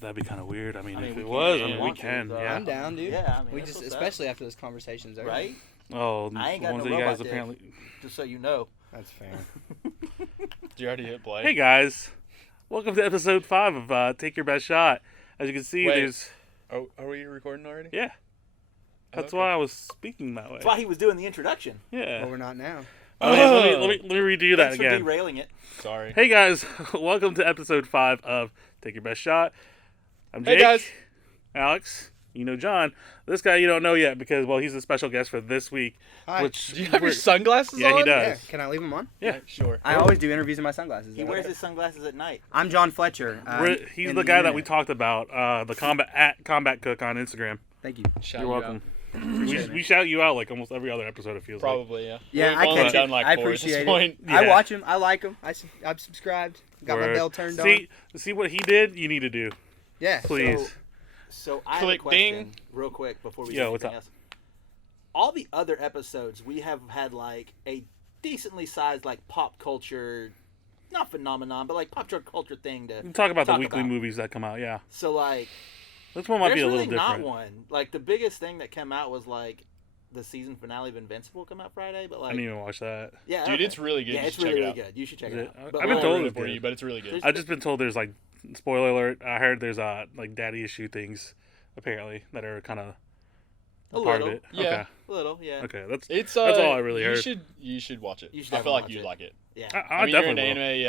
That'd be kind of weird. I mean, if it was, we can. Yeah, I'm down, dude. Yeah, I mean, we just, especially after those conversations, right? Oh, I ain't the got ones no that you robot guys dick, apparently. just so you know. That's fair. Did you already hit play? Hey guys, welcome to episode 5 of Take Your Best Shot. As you can see, there's. Oh, are we recording already? Yeah. That's okay. why I was speaking that way. That's why he was doing the introduction. Yeah. Well, we're not now. Let me redo that Thanks again. for derailing it. Sorry. Hey guys, welcome to episode 5 of Take Your Best Shot. I'm Jake. Hey guys. Alex. You know John. This guy you don't know yet because, well, he's a special guest for this week. Hi. Which Do you have your sunglasses on? Yeah, he does. Yeah. Can I leave them on? Yeah, sure. I always do interviews in my sunglasses. He wears his sunglasses at night. I'm John Fletcher. He's the guy that we talked about, the Combat Cook on Instagram. Thank you. You're welcome. We shout you out like almost every other episode, it feels Probably, like. yeah. Yeah, I catch done like I 4 at this appreciate point. it. Yeah. I watch him. I like him. I've subscribed. Got my Word. bell turned on. See what he did? You need to do. Yeah. Please. So I have a Click question ding. real quick before we Yo, do what's anything up? else. All the other episodes, we have had like a decently sized like pop culture, not phenomenon, but like pop culture thing to We can talk about the talk weekly about. movies that come out, yeah. So like, This one might there's be a really little different. not one. Like the biggest thing that came out was like the season finale of Invincible come out Friday, but I like didn't even watch that. yeah, Dude, okay. it's really good. Yeah, You it's should really, check really it good. You should check Is it it? out. But I've been like, told I'll it's for good. you, but it's really good. There's- I've just been told there's like, spoiler alert, I heard there's like daddy issue things, apparently, that are kind of A part little. of it. Yeah. a little, yeah. Okay, that's It's that's all I really heard. You should watch it. You should I feel like definitely you'd watch like it. Yeah. I mean, you're definitely into will. anime,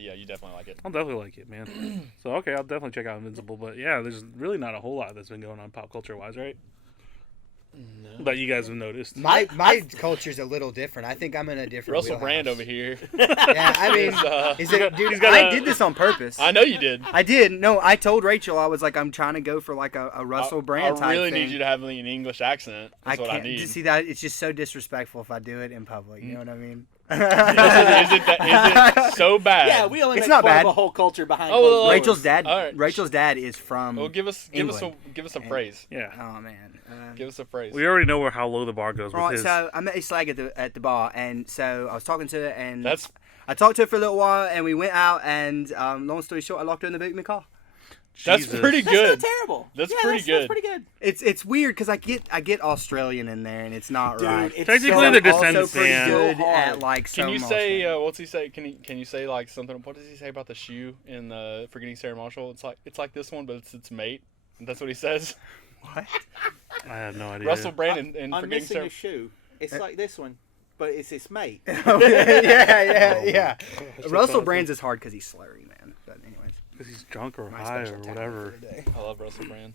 yeah, you definitely like it. I'll definitely like it, man. So, okay, I'll definitely check out Invincible. But, yeah, there's really not a whole lot that's been going on pop culture-wise, right? No. That you guys have noticed. My culture's a little different. I think I'm in a different. Russell wheelhouse. Brand over here. Yeah, I mean, is it? Dude, he's got I a- did this on purpose. I know you did. I did. No, I told Rachel I was like, I'm trying to go for like a Russell Brand type I really thing. need you to have an English accent. I That's what can't I need. see that. It's just so disrespectful if I do it in public. You know what I mean? Is it so bad? Yeah, we only It's make not fun bad. of a whole culture behind Oh, closed well, doors. Rachel's dad All right. is from. Well, give us England. a phrase. Yeah. Oh man. Give us a phrase. We already know how low the bar goes with Right, his. so I met a slag at the bar, and so I was talking to her, and I talked to her for a little while, and we went out, and long story short, I locked her in the boot of my car. That's Jesus. pretty That's good. not terrible. That's Yeah, pretty good. That's pretty good. It's weird because I get Australian in there, and it's not Dude, right. it's Technically, so, they're also descendants, pretty man. good So hard. at like. Can some you say Australian. what's he say? Can you say like something? What does he say about the shoe in the Forgetting Sarah Marshall? It's like this one, but it's its mate. That's what he says. What? I have no idea. Russell Brand and I'm Forgetting missing Sarah. a shoe. It's like this one, but it's his mate. Oh, yeah. That's Russell awesome. Brand's is hard because he's slurry, man. But anyways, 'Cause he's drunk or my high or special talent whatever. for the day. I love Russell Brand.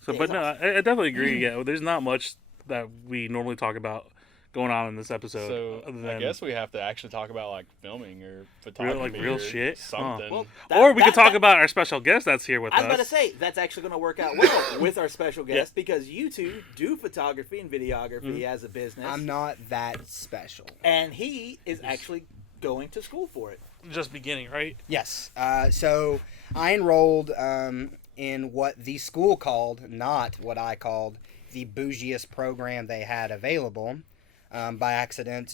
So, Yeah, but he's no, I definitely agree. Yeah, there's not much that we normally talk about going on in this episode. So other I than guess we have to actually talk about like filming or photography, real or shit? something. Well, or we could talk about our special guest that's here with I was us. about to say that's actually going to work out well with our special guest because you two do photography and videography as a business. I'm not that special. and he is actually going to school for it. Just beginning, right? Yes. So I enrolled in what the school called, not what I called, the bougiest program they had available by accident.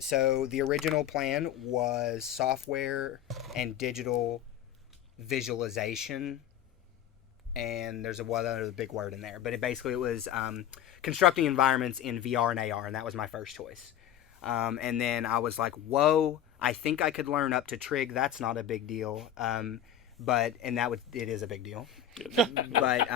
So the original plan was software and digital visualization. And there's one other big word in there. But it was constructing environments in VR and AR, and that was my first choice. And then I was like, whoa, I think I could learn up to trig. That's not a big deal. It is a big deal. But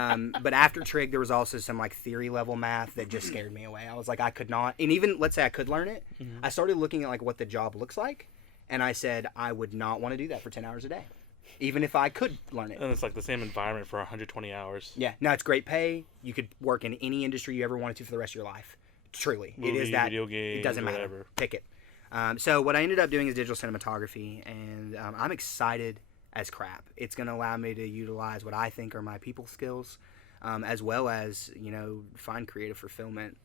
after trig, there was also some like theory level math that just scared me away. I was like, I could not. And even, let's say I could learn it. I started looking at like what the job looks like. And I said, I would not want to do that for 10 hours a day. Even if I could learn it. And it's like the same environment for 120 hours. Yeah. No, it's great pay. You could work in any industry you ever wanted to for the rest of your life. Truly. Movie, it is that. video games, it doesn't matter. whatever. Pick it. So what I ended up doing is digital cinematography, and I'm excited as crap. It's going to allow me to utilize what I think are my people skills, as well as, find creative fulfillment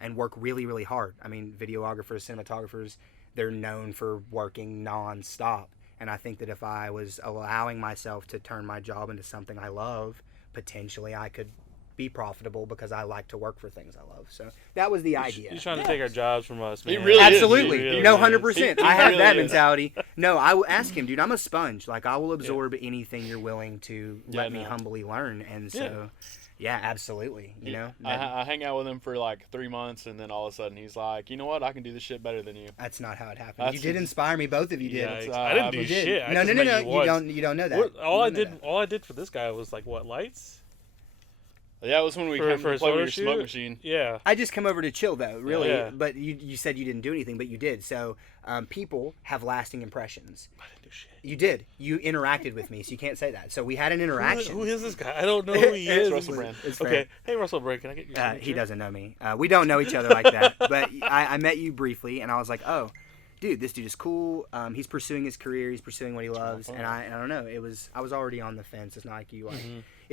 and work really, really hard. I mean, videographers, cinematographers, they're known for working nonstop. And I think that if I was allowing myself to turn my job into something I love, potentially I could be profitable because I like to work for things I love. So that was the idea. He's trying to take our jobs from us, man. He really is. Absolutely. He really No, is. 100%. He I have really that is. mentality. No, I will ask him, dude, I'm a sponge. Like, I will absorb anything you're willing to let me no. humbly learn. And so, yeah, absolutely. You know? I hang out with him for like 3 months, and then all of a sudden he's like, you know what? I can do this shit better than you. That's not how it happened. That's You did inspire me. Both of you did. Yeah, I didn't do You did. shit. I No, just no, met no. you once. You don't know that. All I You don't know did, that. all I did for this guy was like what, lights? Yeah, it was when we came For to a play with photo your smoke shoot? machine. Yeah. I just come over to chill, though, really. Yeah. But you said you didn't do anything, but you did. So people have lasting impressions. I didn't do shit. You did. You interacted with me, so you can't say that. So we had an interaction. Who is this guy? I don't know who he is. Russell Brand. It's fair. Okay. Hey, Russell Brand, can I get your signature? He doesn't know me. We don't know each other like that. But I met you briefly, and I was like, oh, dude, this dude is cool. He's pursuing his career. He's pursuing what he loves. And I don't know. I was already on the fence. It's not like you are.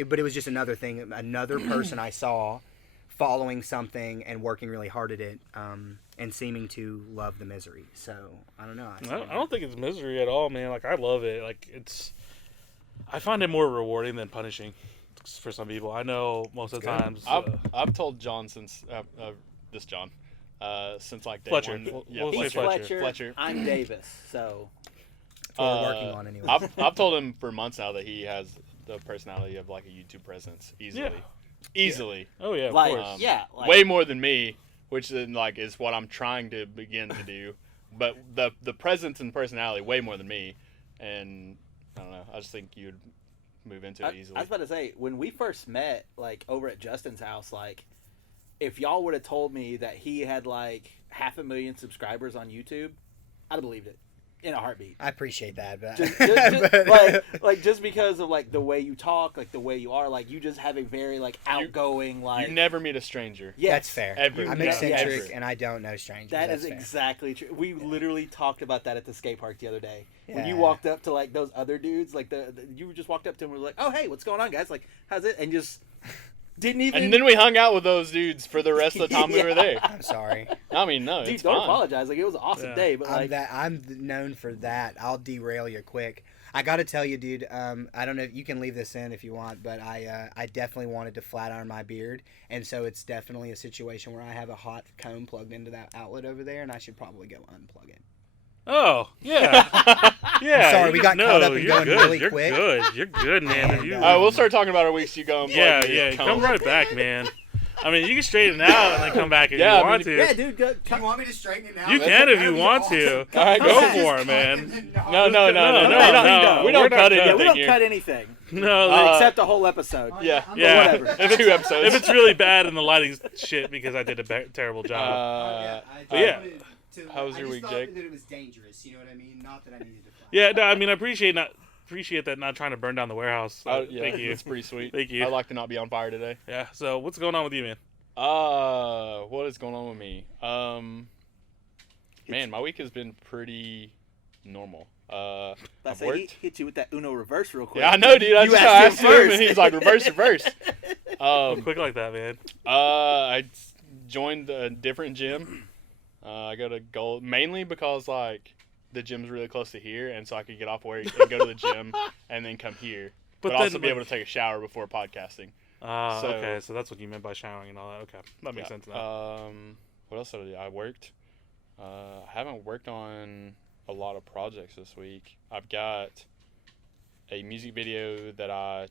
But it was just another thing, another person I saw following something and working really hard at it, and seeming to love the misery. So I don't know. I don't think it's misery at all, man. Like, I love it. Like, I find it more rewarding than punishing for some people. I know most of the times. I've told John since this John since like day Fletcher. one. We'll say He's Fletcher. Fletcher. I'm Davis. So what we're working on anyway. I've told him for months now that he has the personality of like a YouTube presence easily. Yeah. Easily. Oh yeah, of like course. like, Way more than me, which then like is what I'm trying to begin to do. But the presence and personality way more than me, and I don't know. I just think you'd move into it easily. I was about to say, when we first met, like over at Justin's house, like if y'all would have told me that he had like 500,000 subscribers on YouTube, I'd have believed it in a heartbeat. I appreciate that, but Just because of like the way you talk, like the way you are, like you just have a very like outgoing, like You never meet a stranger. yes, that's fair. Ever. I'm Yeah, eccentric, ever. and I don't know strangers. That That's is fair. exactly true. We literally talked about that at the skate park the other day. When you Yeah. walked up to like those other dudes, like you just walked up to them and were like, "Oh, hey, what's going on, guys? Like, how's it?" And just didn't even. And then we hung out with those dudes for the rest of the time we were there. I'm sorry. I mean, no, Dude, it's don't fine. apologize. Like it was an awesome Yeah. day, but like I'm known for that. I'll derail you quick. I got to tell you, dude. I don't know if you can leave this in if you want, but I definitely wanted to flat iron my beard, and so it's definitely a situation where I have a hot comb plugged into that outlet over there, and I should probably go unplug it. Oh yeah, yeah. I'm sorry, you we can- got caught no, up in you're going good. really You're quick. good. You're good, man. If And, you, We'll start talking about our weeks. You go. And yeah, plug yeah. me, Come right back, man. I mean, you can straighten it out and then come back if Yeah, you I want mean, to. yeah, dude, go. Do you want me to straighten it now? You can if you want to. All right, Go go for it, man. No, no, no, no, no, no. We don't cut Yeah, anything we don't here. cut anything No, except a whole episode. Yeah, yeah. whatever. If it's 2 episodes. If it's really bad and the lighting's shit because I did a terrible job. But yeah. How was your week, Jake? That it was dangerous. You know what I mean? Not that I needed to. Yeah, no, I mean, I appreciate that not trying to burn down the warehouse. So, yeah, thank you. It's pretty sweet. Thank you. I'd like to not be on fire today. Yeah. So what's going on with you, man? What is going on with me? Man, my week has been pretty normal. I I've say he worked. hit you with that Uno reverse real quick. Yeah, I know, dude. I You just asked asked him him, first. and he's like, reverse. Quick like that, man. I joined a different gym. I go to Gold mainly because like the gym's really close to here, and so I could get off work and go to the gym and then come here, but then, also be like- able to take a shower before podcasting. So- Okay, so that's what you meant by showering and all that. Okay, that makes sense now. What else did I do? I worked. I haven't worked on a lot of projects this week. I've got a music video that I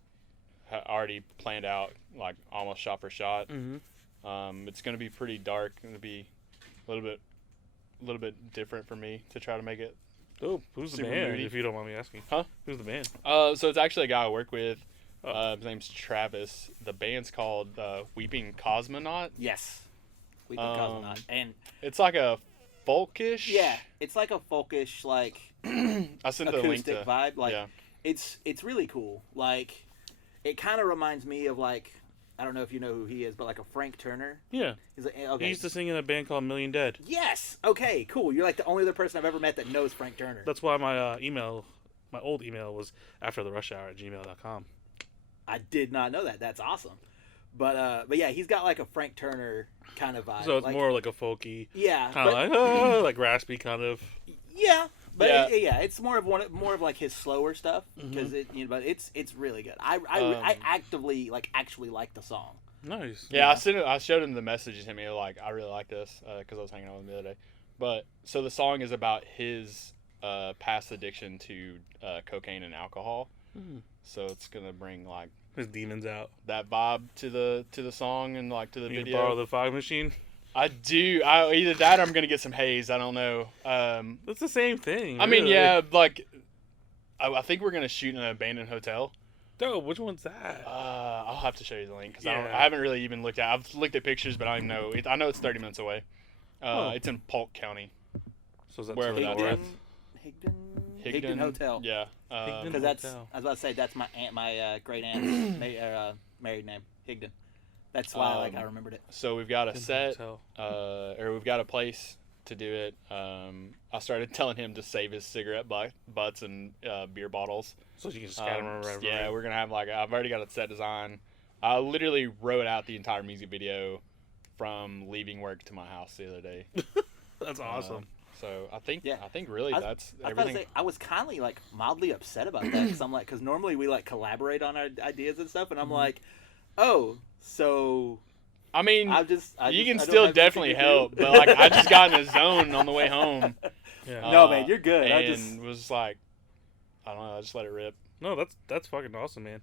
already planned out, like almost shot for shot. Mm-hmm. It's going to be pretty dark. It's going to be a little bit different for me to try to make it. Oh, who's the Super band? moody. If you don't mind me asking. Huh? Who's the band? So it's actually a guy I work with. Oh. His name's Travis. The band's called Weeping Cosmonaut. Yes. We can Cosmonaut. And It's like a folkish. yeah, it's like a folkish, like I sent the link acoustic to. vibe. Like Yeah. it's really cool. Like it kind of reminds me of like, I don't know if you know who he is, but like a Frank Turner. Yeah, He's like, he okay. used to sing in a band called Million Dead. Yes. Okay. Cool. You're like the only other person I've ever met that knows Frank Turner. That's why my my old email was aftertherushhour@gmail.com. I did not know that. That's awesome. But yeah, he's got like a Frank Turner kind of vibe. So it's like, more like a folky, yeah, kind of like like raspy kind of. yeah. But Yeah. it's more of like his slower stuff because but it's really good. I actively actually like the song. Nice. Yeah, I showed him the message he sent me. Like, I really like this because I was hanging out with him the other day. But so the song is about his past addiction to cocaine and alcohol. So it's gonna bring like his demons out. That vibe to the song and like to the You video. borrow the fog machine. I do. Either that or I'm gonna get some haze. I don't know. It's the same thing. I mean, really. yeah, like I think we're gonna shoot in an abandoned hotel. Dope. Which one's that? I'll have to show you the link because Yeah. I haven't really even looked at. I've looked at pictures, but I don't even know. I know it's 30 minutes away. It's in Polk County. So is that wherever that was. Higdon Hotel. Yeah. Because that's, I was about to say, that's my great aunt's married name, Higdon. That's why I remembered it. So we've got a set, Hotel. or we've got a place to do it. I started telling him to save his cigarette butts and beer bottles. So you can just scatter them around. Yeah, we're gonna have I've already got a set design. I literally wrote out the entire music video from leaving work to my house the other day. That's awesome. So I think really that's everything. I was kind of like mildly upset about that because I'm like, because normally we like collaborate on our ideas and stuff, and I'm like, oh, so. I mean, you can I still definitely help, but like I just got in a zone on the way home. Yeah. No, man, you're good. And was like, I don't know, I just let it rip. No, that's fucking awesome, man.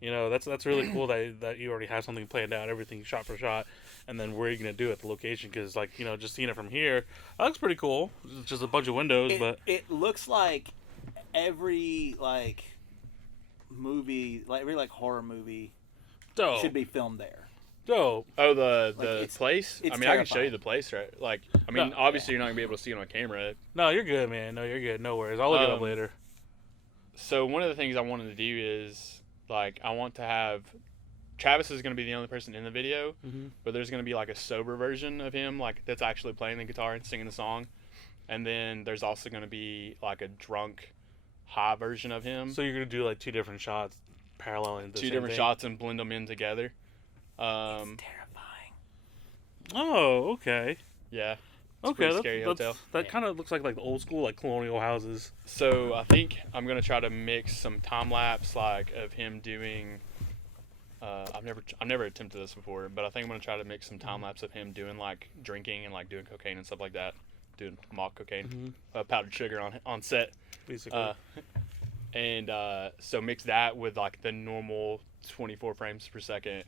You know, that's really cool that you already have something planned out, everything shot for shot, and then where you're gonna do it, the location, because like, you know, just seeing it from here, that looks pretty cool. It's just a bunch of windows, but it looks like every like movie, like every like horror movie, dope. should be filmed there. Dope. Oh, the Like, place? it's I mean, I can show terrifying. you the place, right? Like, I mean, No, obviously you're not gonna be able to see it on camera. No, you're good, man. No, you're good. No worries. I'll look it up later. So one of the things I wanted to do is, like, I want to have Travis is going to be the only person in the video, but there's going to be like a sober version of him, like that's actually playing the guitar and singing the song, and then there's also going to be like a drunk, high version of him. So you're gonna do like two different shots, paralleling the two same different thing? shots and blend them in together. It's terrifying. Oh, okay. Yeah. Okay, scary hotel. That kind of looks like the old school, like colonial houses. So I think I'm gonna try to mix some time lapse, like of him doing. I've never attempted this before, but I think I'm gonna try to mix some time lapse of him doing like drinking and like doing cocaine and stuff like that, doing mock cocaine, powdered sugar on set, Basically. and so mix that with like the normal 24 frames per second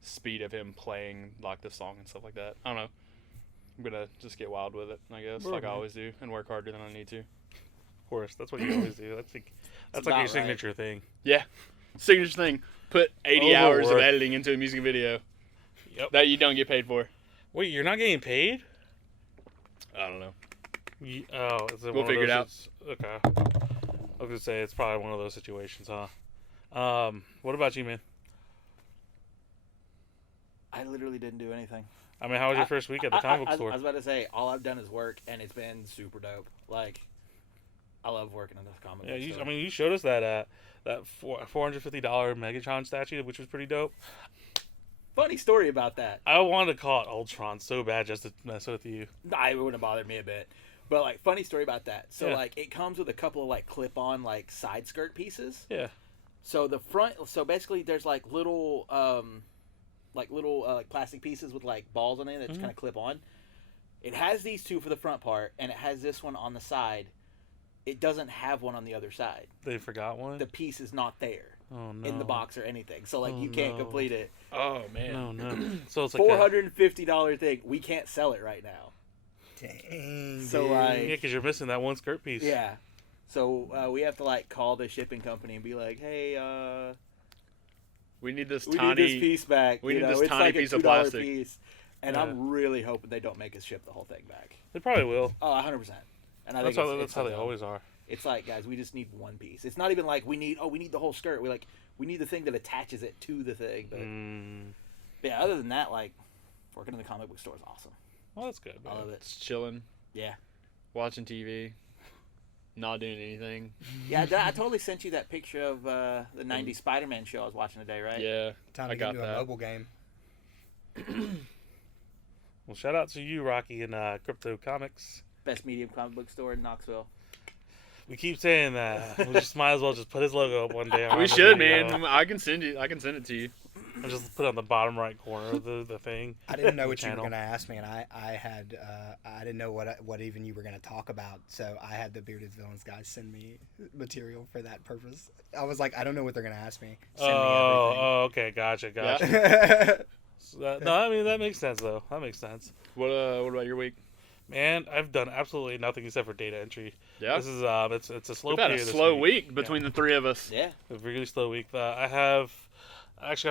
speed of him playing like the song and stuff like that. I don't know. I'm gonna just get wild with it, I guess, like I always do, and work harder than I need to. Of course, that's what you always do. That's like your signature thing. Yeah, signature thing. Put 80 hours of editing into a music video. Yep. That you don't get paid for. Wait, you're not getting paid? I don't know. We'll figure it out. Okay. I was gonna say it's probably one of those situations, huh? What about you, man? I literally didn't do anything. I mean, how was your first week at the comic book store? I was about to say, all I've done is work, and it's been super dope. Like, I love working in this comic book store. I mean, you showed us that $450 Megatron statue, which was pretty dope. Funny story about that. I wanted to call it Ultron so bad just to mess with you. It wouldn't have bothered me a bit. But, like, funny story about that. So, Yeah. like, it comes with a couple of, like, clip-on, like, side skirt pieces. Yeah. So, so basically, there's, like, little plastic pieces with, like, balls on it that just kind of clip on. It has these two for the front part, and it has this one on the side. It doesn't have one on the other side. They forgot one? The piece is not there. Oh, no. In the box or anything. So, like, you can't complete it. Oh man. No. So it's like $450 thing. We can't sell it right now. Dang. So, dude. like... Yeah, because you're missing that one skirt piece. Yeah. So, we have to, like, call the shipping company and be like, hey, We need this we tiny. need this piece back. we You need know, this it's tiny like piece a $2 of plastic. piece. And Yeah. I'm really hoping they don't make us ship the whole thing back. They probably will. Oh, 100%. And I think That's how they always are. It's like, guys, we just need one piece. It's not even like we need the whole skirt. We need the thing that attaches it to the thing. But yeah, other than that, like, working in the comic book store is awesome. Well, that's good. I love it. Just chilling, Yeah. watching TV, not doing anything. Yeah, I totally sent you that picture of the 90s Spider-Man show I was watching today, right? Yeah, Time I to get got into a that. mobile game. Well, shout out to you, Rocky, and Crypto Comics. Best medium comic book store in Knoxville. We keep saying that. We just might as well just put his logo up one day. on We the should, video. man. I can send it to you. I just put it on the bottom right corner of the thing. I didn't know the what you were channel. going to ask me, and I didn't know what even you were going to talk about. So I had the Bearded Villains guys send me material for that purpose. I was like, I don't know what they're going to ask me. Send Oh, okay, gotcha. me So no, I mean that makes sense though. That makes sense. What about your week? Man, I've done absolutely nothing except for data entry. Yeah. This is it's a slow We've had period a this slow week. week between the three of us. Yeah. A really slow week. I'm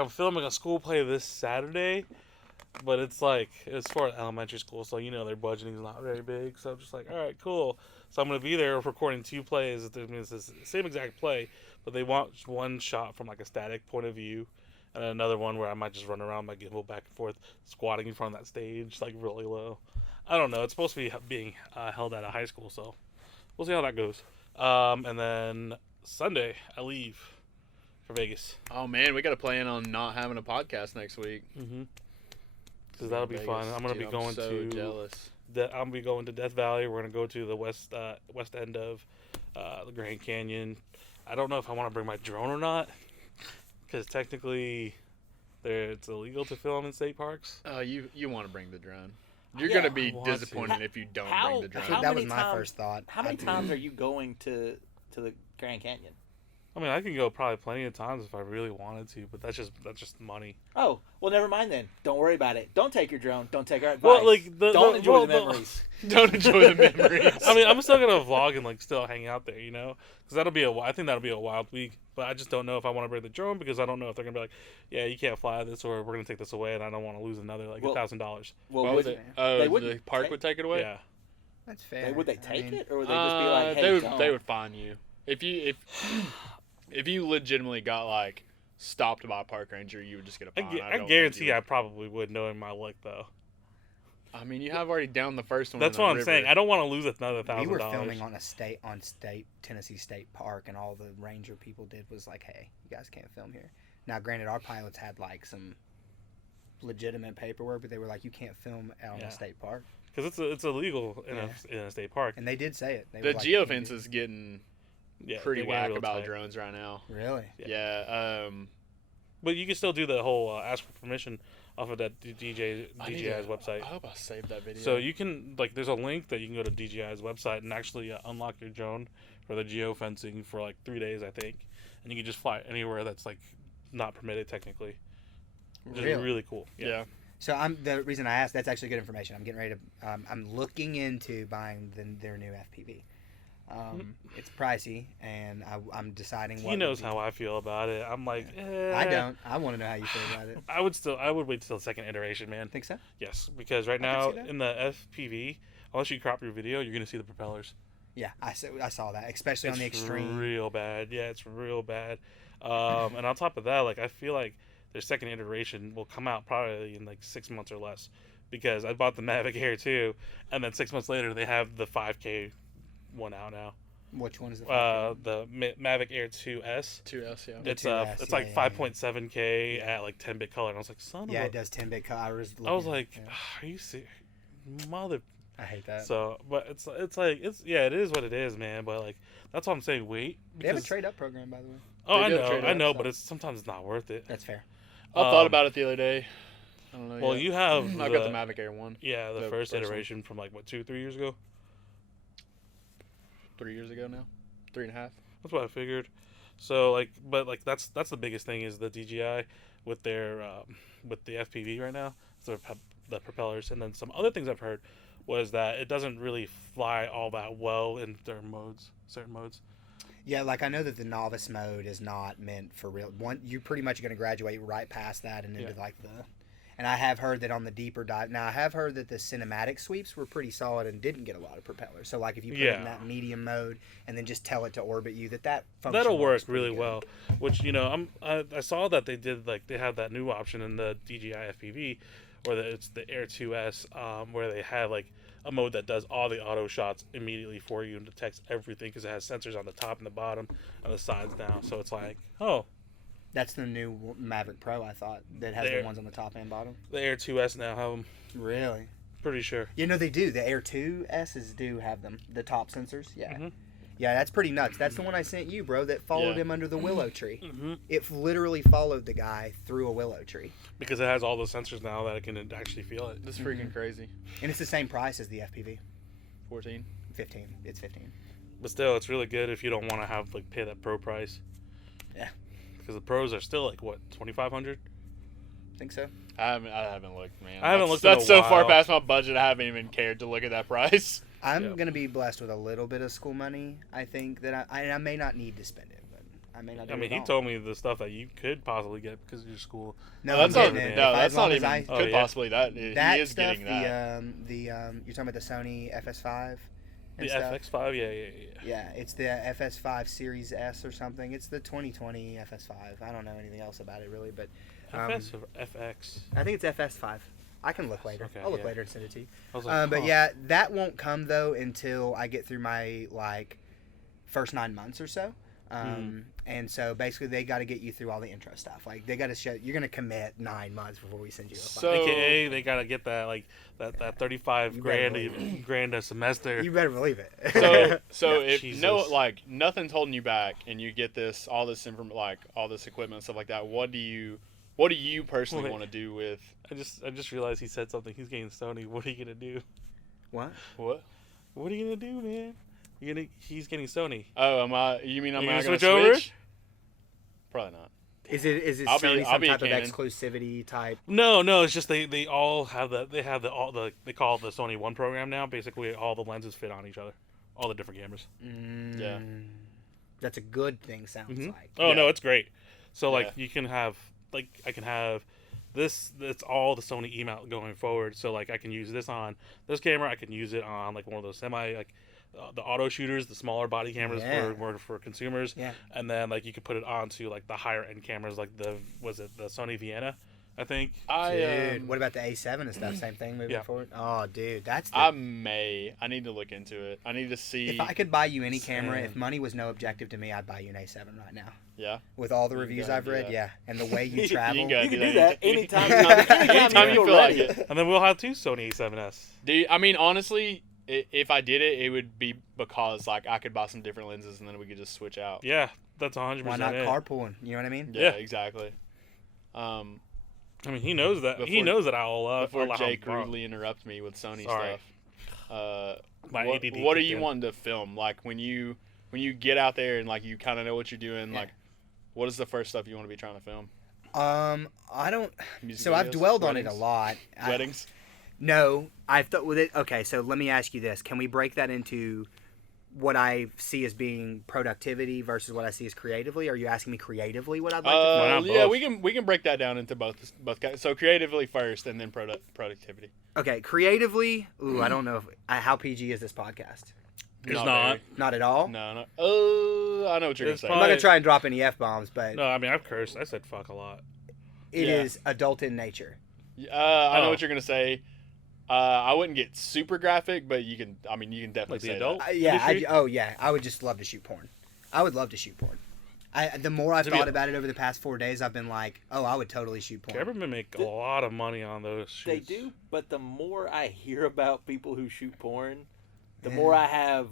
filming a school play this Saturday, but it's for elementary school, so their budgeting is not very big. So I'm just like, all right, cool. So I'm gonna be there recording 2 plays. It's the same exact play, but they want one shot from like a static point of view, and another one where I might just run around my gimbal back and forth, squatting in front of that stage, like really low. I don't know. It's supposed to be being held at a high school, so we'll see how that goes. And then Sunday, I leave for Vegas. Oh man, we got to plan on not having a podcast next week. Because that'll be fun. I'm gonna be going to. Jealous. I'm gonna be going to Death Valley. We're gonna go to the west end of the Grand Canyon. I don't know if I want to bring my drone or not, because technically, it's illegal to film in state parks. Oh, you want to bring the drone? You're Yeah, gonna be I want to. disappointed if you don't How- bring the drone. how that many was my times- first thought. How many times are you going to the Grand Canyon? I mean, I can go probably plenty of times if I really wanted to, but that's just money. Oh, well, never mind then. Don't worry about it. Don't take your drone. Don't take our advice. Well, like, don't enjoy the memories. Don't enjoy the memories. I mean, I'm still gonna vlog and still hang out there, because I think that'll be a wild week. But I just don't know if I want to bring the drone, because I don't know if they're gonna be like, yeah, you can't fly this, or we're gonna take this away, and I don't want to lose another Well, $1,000. What was it? they The wouldn't park take- would take it away. Yeah. That's fair. would they I take mean, it, or would they just be like, hey, they would fine you if you legitimately got stopped by a park ranger, you would just get a fine. I guarantee I probably would, knowing my luck, though. I mean, you have already downed the first one. That's in what the I'm river. saying. I don't want to lose another We were $1,000. filming on Tennessee State Park, and all the ranger people did was like, "Hey, you guys can't film here." Now, granted, our pilots had some legitimate paperwork, but they were like, "You can't film out Yeah. a state park," Because it's illegal in a state park. and they did say it. They The were like, "You can't geofence do is getting Yeah, pretty they're getting whack real about tight. drones right now. it." Really? Yeah. Yeah. But you can still do the whole ask for permission off of that DJI's website. I hope I saved that video. So you can there's a link that you can go to DJI's website and actually unlock your drone for the geofencing for 3 days, I think, and you can just fly anywhere that's not permitted technically. Which is Really? really cool. yeah. So the reason I asked, that's actually good information. I'm getting ready to. I'm looking into buying their new FPV. It's pricey, and I'm deciding what. He knows how I feel about it. I'm like, I don't. I want to know how you feel about it. I would wait till the second iteration, man. Think so? Yes, because right can now see that. in the FPV, unless you crop your video, you're gonna see the propellers. Yeah, I saw that, especially on the extreme. Real bad. Yeah, it's real bad. And on top of that, I feel like their second iteration will come out probably in 6 months or less, because I bought the Mavic Air 2, and then 6 months later they have the 5K one out now. Which one is it? The Mavic Air 2S. 2S, yeah. The It's 2S, it's yeah, like yeah, 5.7K at 10-bit color, and I was like, son Yeah, of it does 10-bit colors. I was like, are you serious, mother? I hate that. So, but it is what it is, man. But that's what I'm saying. Wait, They have a because trade-up program, by the way. oh, They I do have know, trade-ups, I know, so- but sometimes it's not worth it. That's fair. I thought Um, about it the other day. I don't know. Well, yet. you have I got the Mavic Air 1 yeah, the the first first one. iteration from 2-3 years ago. 3 years ago now. 3.5. That's what I figured. So but that's the biggest thing is the DJI with their with the FPV right now. So the propellers, and then some other things I've heard was that it doesn't really fly all that well in certain modes. Yeah, I know that the novice mode is not meant for real. You're pretty much going to graduate right past that and into Yeah. And I have heard that on the deeper dive. Now I have heard that the cinematic sweeps were pretty solid and didn't get a lot of propellers. So if you put it in Yeah. that medium mode and then just tell it to orbit you, that function That'll work works pretty really good. well. Which I saw that they did they have that new option in the DJI FPV, or it's the Air 2S, where they have a mode that does all the auto shots immediately for you and detects everything because it has sensors on the top and the bottom and the sides now. So it's That's the new Mavic Pro, I thought, that has There. the ones on the top and bottom. the Air 2S now have them. Really? Pretty sure. You know they do. The Air 2S's do have them. The top sensors, yeah. Mhm. Yeah, that's pretty nuts. That's the one I sent you, bro, that followed Yeah. him under the willow tree. Mm-hmm. It literally followed the guy through a willow tree. Because it has all the sensors now that it can actually feel it. This is freaking crazy. And it's the same price as the FPV. 14. 15. It's 15. But still, it's really good if you don't want to have pay that pro price. Yeah. Because the pros are still like what, 2,500? Think so? I haven't looked, man. I haven't That's- looked in a That's so far while. past my budget. I haven't even cared to look at that price. I'm Yeah. going to be blessed with a little bit of school money. I think that I may not need to spend it, but I may not do I mean, it he all. told me the stuff that you could possibly get because of your school. No, that's I'm not. getting it. No, If I- that's as long not as even. I- Oh, could yeah. possibly that. that He is stuff, getting that. you're talking about the Sony FS5 and The stuff? FX5, yeah. Yeah, it's the FS5 Series S or something. It's the 2020 FS5. I don't know anything else about it really, but FS or FX? I think it's FS5. I can look later. Okay, I'll look yeah. later and send it to you. I was like, But huh. yeah, that won't come though until I get through my first 9 months or so. And so basically they got to get you through all the intro stuff. Like they got to show you're gonna commit 9 months before we send you a file. So- AKA, they gotta get that that 35 You better grand a semester. You better believe it. So Yeah, if Jesus. nothing's holding you back, and you get all this equipment and stuff like that, what do you personally Wait. want to do with I just realized he said something. He's getting Sony. What are you gonna do? What? what? What are you gonna do, man? He's getting Sony. Oh, am I? You mean I'm You not gonna gonna switch over? switch? Probably not. Is it I'll be- Sony I'll some be a type of Canon. exclusivity type? No, it's just they all have they call it the Sony One program now. Basically, all the lenses fit on each other, all the different cameras. Yeah. That's a good thing. Sounds like. Oh Yeah. no, it's great. So Yeah. you can have I can have this. It's all the Sony E mount going forward. So I can use this on this camera. I can use it on one of those the auto shooters, the smaller body cameras Yeah. for consumers. Yeah. And then you could put it onto the higher end cameras, the Sony Vienna, I think. Dude, what about the A7 and stuff? Same thing moving Yeah. forward. Oh, dude, that's. I need to look into it. I need to see. If I could buy you any camera, Same. if money was no objective to me, I'd buy you an A7 right now. Yeah. With all the You reviews gotta I've do read, that. yeah, and the way you You travel. gotta You can do do that that anytime. Anytime Anytime you you feel like it. And then we'll have two Sony A7S. Dude, I mean, honestly, if I did it, it would be because I could buy some different lenses and then we could just switch out. Yeah, that's 100%. Why not it. carpooling? You know what I mean? Yeah, Yeah. exactly. I mean, he knows that. He Before- knows that I'll Before allow Jake him to rudely interrupts me with Sony Sorry. stuff, My what, ADD what are kicked you in. wanting to film? When you get out there and you kind of know what you're doing, Yeah. what is the first stuff you want to be trying to film? I don't. Music So I've videos? dwelled on it a Weddings? lot. Weddings? No, I've thought with it. Okay, so let me ask you this: can we break that into what I see as being productivity versus what I see as creatively? Are you asking me creatively what I'd like to? Why not Yeah, both? we can break that down into both guys. So creatively first, and then productivity. Okay, creatively. Ooh, I don't know how PG is this podcast. It's not. very. Not at all. No. I know what you're It's I'm gonna not say. gonna try and drop any f bombs, but No, I mean, I've cursed. I said fuck a lot. it Yeah. is adult in nature. I know Oh. what you're gonna say. I wouldn't get super graphic, but you can definitely Like the say adult? that. Yeah. Industry? I would just love to shoot porn. I would love to shoot porn. The more I've To be thought a- about it over the past 4 days, I've been like, oh, I would totally shoot porn. Cameron make a lot of money on those shoots. They do, but the more I hear about people who shoot porn, the Yeah. more I have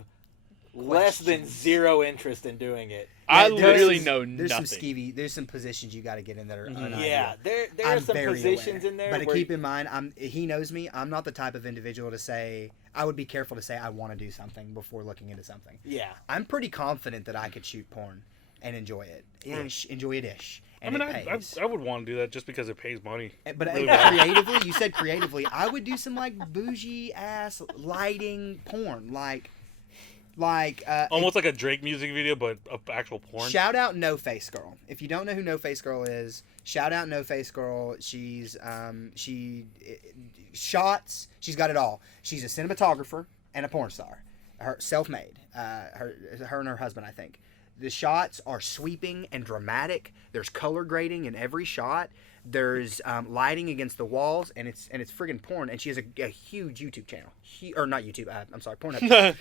less than Questions. zero interest in doing it. I There's literally some- know There's nothing. some skeevy. There's some positions you got to get in that are Mhm. unideal. Yeah, there I'm are some very positions aware. in there. But where keep in mind, he knows me. I'm not the type of individual to say. I would be careful to say I want to do something before looking into something. yeah, I'm pretty confident that I could shoot porn and enjoy it. Enjoy it ish. I And mean, it pays. I would want to do that just because it pays money. But really well. creatively, you said creatively. I would do some bougie ass lighting porn, Almost like a Drake music video, but of actual porn. Shout out No Face Girl. If you don't know who No Face Girl is, shout out No Face Girl. She's shots. She's got it all. She's a cinematographer and a porn star. Her self-made. Her and her husband, I think. The shots are sweeping and dramatic. There's color grading in every shot. There's lighting against the walls, and it's friggin' porn. And she has a huge YouTube channel, or not YouTube. I'm sorry, Pornhub.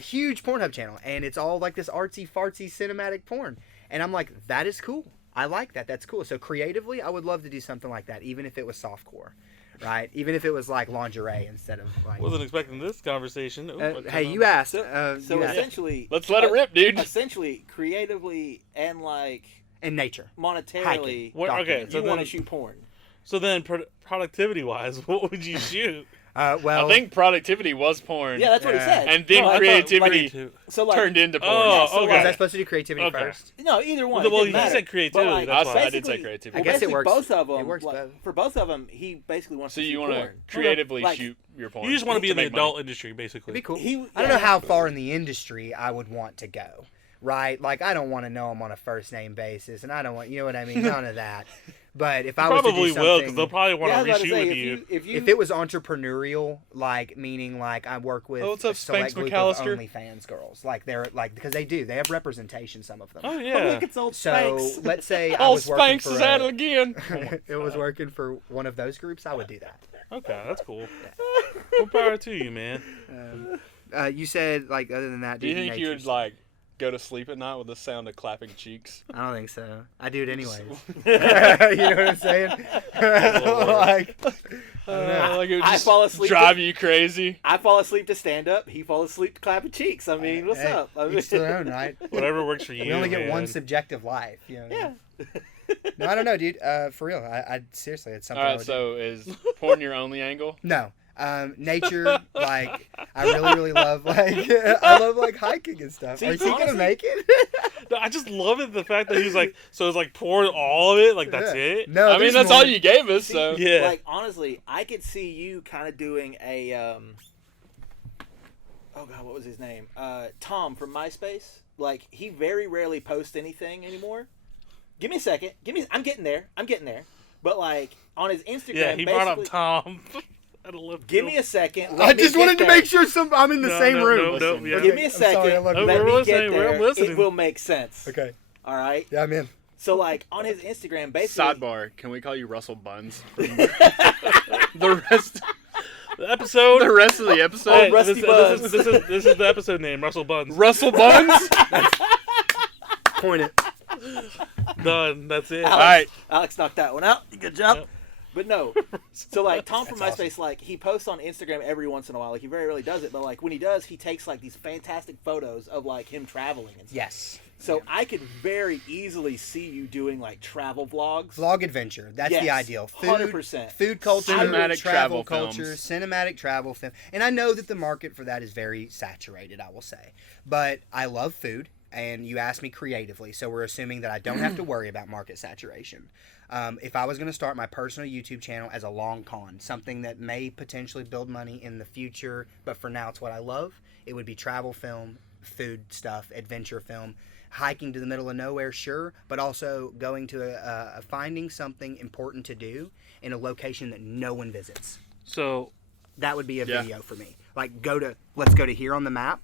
Huge Pornhub channel, and it's all like this artsy fartsy cinematic porn. And I'm like, that is cool. I like that. That's cool. So creatively, I would love to do something like that, even if it was softcore, right? Even if it was like lingerie instead of like. Wasn't expecting this conversation. Ooh, Hey, you asked. So you asked. essentially, Let's let it rip, dude. Essentially, creatively and like In nature. monetarily, What, okay, document. so you want to then, shoot porn. so then productivity-wise, what would you shoot? Well, I think productivity was porn. Yeah, that's what he said. And then No, I thought, creativity so like, turned into porn. Oh, so, okay. was I supposed to do creativity Okay. first? No, either one. Well, it he didn't matter. said creativity, But, like, that's why. I did say basically- creativity. I guess it basically works. Both of them. It works like, both. for both of them, he basically wants So to you shoot want to porn. creatively Like, shoot your porn. You just want to be in the make money. adult industry, basically. It'd be cool. He- I don't know yeah. how far in the industry I would want to go, right? Like, I don't want to know them on a first name basis, and I don't want, you know what I mean? None of that. But if I was to Probably do will, because something, they'll probably want Yeah, I to was about reshoot to say, with you. if you if it was entrepreneurial, like meaning like I work with Oh, what's up, a select Spanx group McAllister? of OnlyFans girls, like they're like because they have representation, some of them. Oh oh, yeah. look, it's old So Spanx. let's say I Oh, was working Spanx for is at it again. it was working for one of those groups, I would do that. Okay, that's cool. More power to you, man. You said like other than that, Do you dude, think you would like go to sleep at night with the sound of clapping cheeks? I don't think so. I do it anyways. You know what I'm saying? Like, Like it would I just fall asleep drive to- you crazy. I fall asleep to stand up. He falls asleep to clapping cheeks. I mean, what's hey, up? I mean, each to their own, right? Whatever works for you. We only get one man. subjective life. You know? yeah. No, I don't know, dude. For real, I seriously, it's All something. I right, would so is porn your only angle? do. No. Nature, like I really love, like I love like hiking and stuff. See, Are you gonna honestly- make it? No, I just love it. The fact that he's like, so it's like pouring all of it. Like that's Yeah. it. No, I mean, there's that's more. all you gave us, so. Yeah. Like honestly, I could see you kind of doing a oh god, what was his name? Tom from MySpace. Like he very rarely posts anything anymore. Give me a second. I'm getting there. But like on his Instagram, Yeah, he brought up basically- Tom. At a left Give field. me a second. I let me just get wanted to there. make sure I'm in the No, same no, room. no, Listen, yeah. Give me a I'm sorry, second. I love Oh, you. Let we're me listening, get we're there. listening. It will make sense. Okay. All right. Yeah, I'm in. So like on his Instagram, basically. Sidebar, can we call you Russell Buns? the rest The episode. the rest of the episode? Hey, Rusty Buns. this is the episode name. Russell Buns. Russell Buns? Point it. Done. That's it. Alex, Alright. Alex knocked that one out. Good job. Yep. But no. So like Tom from That's MySpace, like he posts on Instagram every once in a while. Like he very rarely does it, but like when he does, he takes like these fantastic photos of like him traveling and stuff. Yes. So I could very easily see you doing like travel vlogs. Vlog adventure. That's the Yes, ideal. Food, 100%. food culture, Cinematic travel travel culture, films. cinematic travel film. And I know that the market for that is very saturated, I will say. But I love food, and you asked me creatively, so we're assuming that I don't have to worry about market saturation. If I was going to start my personal YouTube channel as a long con, something that may potentially build money in the future, but for now it's what I love, it would be travel film, food stuff, adventure film. Hiking to the middle of nowhere, sure, but also going to finding something important to do in a location that no one visits. So That would be a Yeah. video for me. Like let's go to here on the map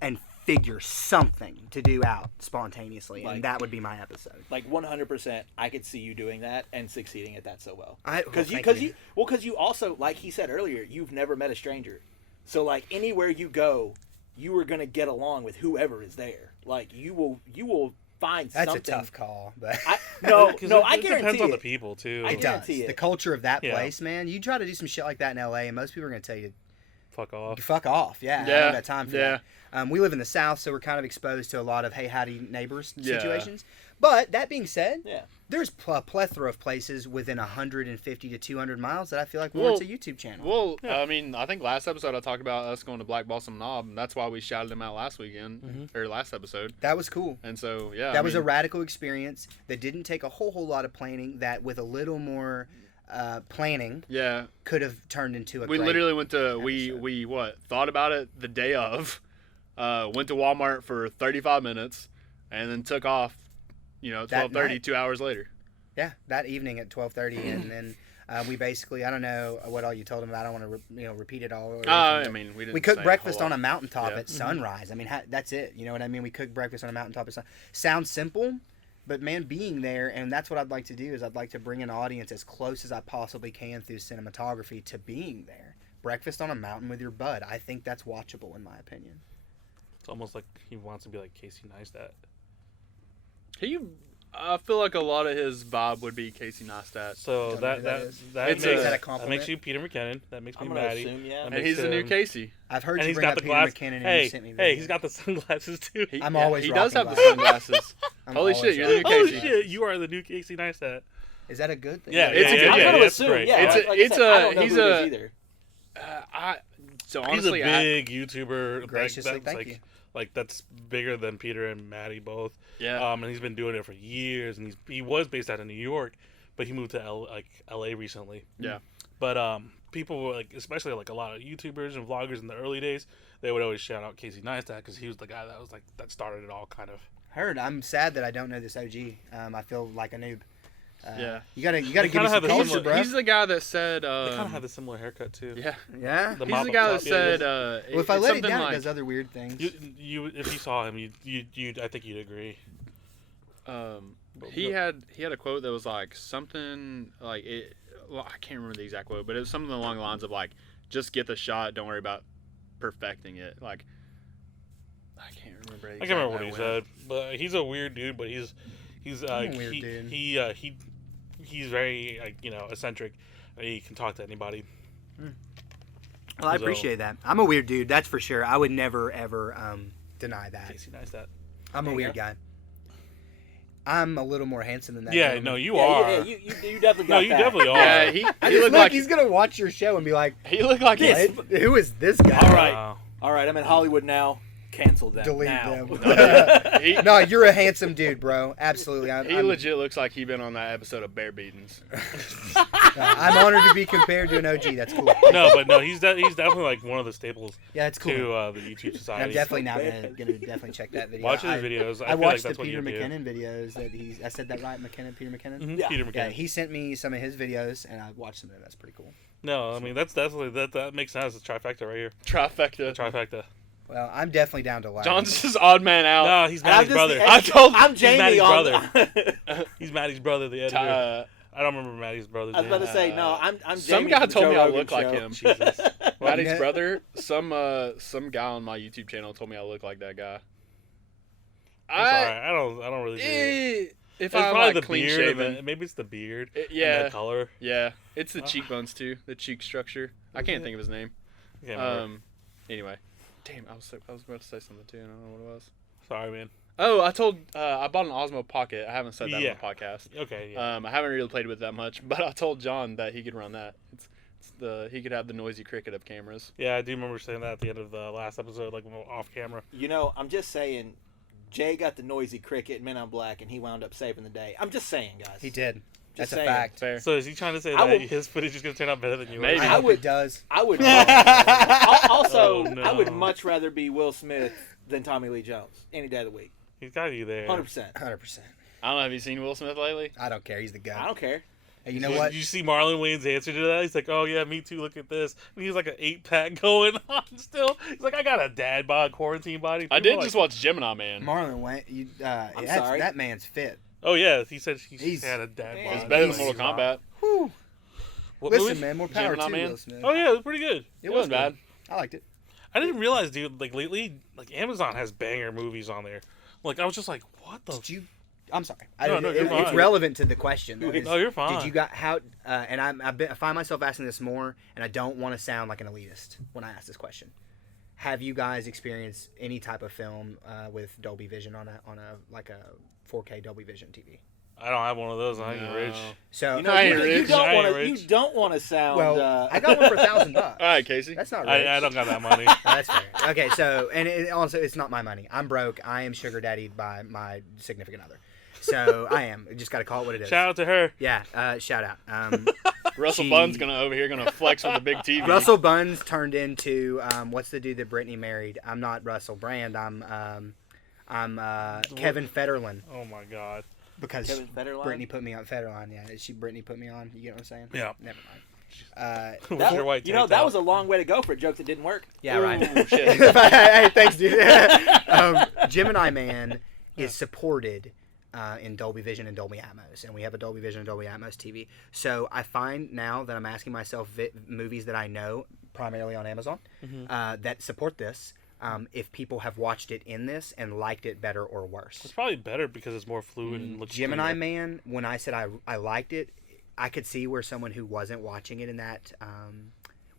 and figure something to do out spontaneously, Like- and that would be my episode. Like 100%, I could see you doing that and succeeding at that so well. Because Because you also, like he said earlier, you've never met a stranger. So like anywhere you go, you are gonna get along with whoever is there. Like you will find that's something. a tough call, but I no, I it guarantee depends on the it. people too. I it does. guarantee it. The culture of that Yeah. place, man. You try to do some shit like that in LA, and most people are gonna tell you Fuck off. fuck off. Yeah, I Yeah, don't got time for yeah. that. We live in the South, so we're kind of exposed to a lot of hey howdy neighbors Yeah. situations. But that being said, Yeah. there's a plethora of places within 150 to 200 miles that I feel like warrants a YouTube channel. Well, I mean, I think last episode I talked about us going to Black Balsam Knob, and that's why we shouted him out last weekend, or last episode. That was cool. And so, yeah. That was a radical experience that didn't take a whole lot of planning. That with a little more planning Yeah. could have turned into a. We great literally went to, episode. we thought about it the day of, went to Walmart for 35 minutes, and then took off, That 12:30, night. 2 hours later. Yeah, that evening at 12:30, and then we basically I don't know what all you told him. I don't want to repeat it all. or I anything, mean, we didn't we cooked say breakfast whole on a lot. mountaintop Yeah. at sunrise. I mean, that's it. You know what I mean? We cooked breakfast on a mountaintop at sounds simple, but man, being there, and that's what I'd like to do is I'd like to bring an audience as close as I possibly can through cinematography to being there. Breakfast on a mountain with your bud. I think that's watchable in my opinion. It's almost like he wants to be like Casey Neistat. I feel like a lot of his vibe would be Casey Neistat. So Don't know who that is. that It's makes Is that a that compliment? makes you Peter McKinnon. That makes me I'm gonna Maddie. assume, yeah. That And makes he's the new him- Casey. I've heard And you he's bring got up the Peter glass. McKinnon and Hey, you sent me hey, videos. he's got the sunglasses too. I'm always He does have rocking the sunglasses. I'm Holy always shit, you're the new rocking Oh Casey. shit, you are the new Casey Neistat. Is that a good thing? Yeah, It's a good- I'm yeah, gonna that's assume, great. yeah. It's like, a- like I it's said, I a- don't know he's who it is a- either. So He's a honestly, big YouTuber. Graciously, that's thank like, you. Like that's bigger than Peter and Maddie both. yeah. And he's been doing it for years. And he was based out of New York, but he moved to L.A. recently. Yeah. But people were like, especially like a lot of YouTubers and vloggers in the early days, they would always shout out Casey Neistat because he was the guy that was like that started it all, kind of. Heard. I'm sad that I don't know this OG. I feel like a noob. Yeah. You gotta give kinda me some have a culture, similar- bro. He's the guy that said. They kind of have a similar haircut too. Yeah. Yeah. The He's mop the up guy that top. said. Well, if I it's let it something down, like, it does other weird things. You if you saw him, you I think you'd agree. He had a quote that was like something like it. Well, I can't remember the exact quote, but it was something along the lines of like, "Just get the shot. Don't worry about perfecting it." Like, I can't remember. I can't remember what he said, but he's a weird dude. But he's I'm a weird dude. he's very eccentric. He can talk to anybody. Well, I So- appreciate that. I'm a weird dude, that's for sure. I would never ever deny that. Casey Neistat. I'm a There you weird go. guy. I'm a little more handsome than that. Yeah, gentleman. no, you Yeah, are. yeah, you definitely got No, you that. definitely are. Yeah, he I he just looked look, like he's gonna watch your show and be like, he looked like Yes. "What? Who is this guy?" All right. Wow. All right, I'm in Hollywood now. Cancel them Delete now. them. he, No, you're a handsome dude, bro. Absolutely. he legit looks like he been on that episode of Bear Beatings. I'm honored to be compared to an OG. That's cool. No, but no, he's definitely like one of the staples Yeah, that's cool. to the YouTube And society. I'm definitely now gonna definitely check that video. Watch his videos. I I feel watched like that's the what Peter you do. McKinnon videos that he's. I said that right, Peter McKinnon. Mhm, Yeah. Peter Yeah, McKinnon. he sent me some of his videos, and I watched some of them. That's pretty cool. No, I mean that's definitely that makes sense. It's trifecta right here. Trifecta. Trifecta. Well, I'm definitely down to lie. John's just odd man out. No, he's And I'm Maddie's brother. just- I told I'm He's Jamie Maddie's on. brother. He's Maddie's brother, the editor. uh, I don't remember Maddie's brother's I was about name. to say no. I'm some Jamie guy from the told Joe me I Rogan look like show. him. Jesus. Maddie's Yeah. brother. Some guy on my YouTube channel told me I look like that guy. I'm sorry. I don't really. Do it. If It's I'm probably like the clean beard. shaven, Maybe it's the beard. And yeah, the color. yeah, it's the cheekbones too, the cheek structure. I can't think of his name. I can't remember. Anyway, damn, I was about to say something too, and I don't know what it was. Sorry, man. Oh, I bought an Osmo Pocket. I haven't said that Yeah. on the podcast. Okay. Yeah. I haven't really played with it that much, but I told John that he could run that. He could have the noisy cricket of cameras. Yeah, I do remember saying that at the end of the last episode, like off camera. You know, I'm just saying. Jay got the noisy cricket in Men on Black, and he wound up saving the day. I'm just saying, guys. He did. Just That's a saying. fact. Fair. So is he trying to say I that will- his footage is going to turn out better than yours? Maybe. I I hope would- it does. I would. Oh, Also, no. I would much rather be Will Smith than Tommy Lee Jones any day of the week. He's got you there. 100%. 100%. I don't know. Have you seen Will Smith lately? I don't care. He's the I guy. don't care. Hey, you know Did what? you see Marlon Wayne's answer to that? He's like, "Oh yeah, me too. Look at this." And he's like an 8-pack going on still. He's like, "I got a dad bod, quarantine body." I People did are just like, watch Gemini Man. Marlon Wayne. I'm sorry. That man's fit. Oh yeah, he said he He's- had a dad It's bod. It's better than He's Mortal rock. Kombat. Whew. What Listen, movie? man, more power Gemini to Man? Will Smith. Oh yeah, it was pretty good. It wasn't bad. I liked it. I didn't realize, dude. Like lately, like Amazon has banger movies on there. Like I was just like, "What the?" Did you? I'm sorry. No, you're It's fine. relevant to the question. Though, is, No, you're fine. Did you got how? And I find myself asking this more, and I don't want to sound like an elitist when I ask this question. Have you guys experienced any type of film with Dolby Vision on a like a 4K Dolby Vision TV? I don't have one of those. I ain't No. rich. So You know, I ain't you rich. don't I ain't want to. rich. You don't want to sound. well, I got one for $1,000. All right, Casey. That's not rich. I don't got that money. That's fair. Okay, so and also it's not my money. I'm broke. I am sugar daddied by my significant other. So I am. Just got to call it what it is. Shout out to her. Yeah. Shout out. Russell She- Buns gonna flex with the big TV. Russell Buns turned into what's the dude that Brittany married? I'm not Russell Brand. I'm Kevin Federline Oh my god. because Kevin Federline? Brittany put me on Federline. Yeah, Brittany put me on. You get what I'm saying? Yeah. Never mind. With That, your white you know, tank that top. was a long way to go for a joke that didn't work. Yeah, right. Ooh, shit. Hey, thanks, dude. Gemini Man is supported in Dolby Vision and Dolby Atmos, and we have a Dolby Vision and Dolby Atmos TV. So I find now that I'm asking myself movies that I know primarily on Amazon that support this. if people have watched it in this and liked it better or worse. It's probably better because it's more fluid and looks Gemini cleaner. Man, when I said I liked it, I could see where someone who wasn't watching it in that,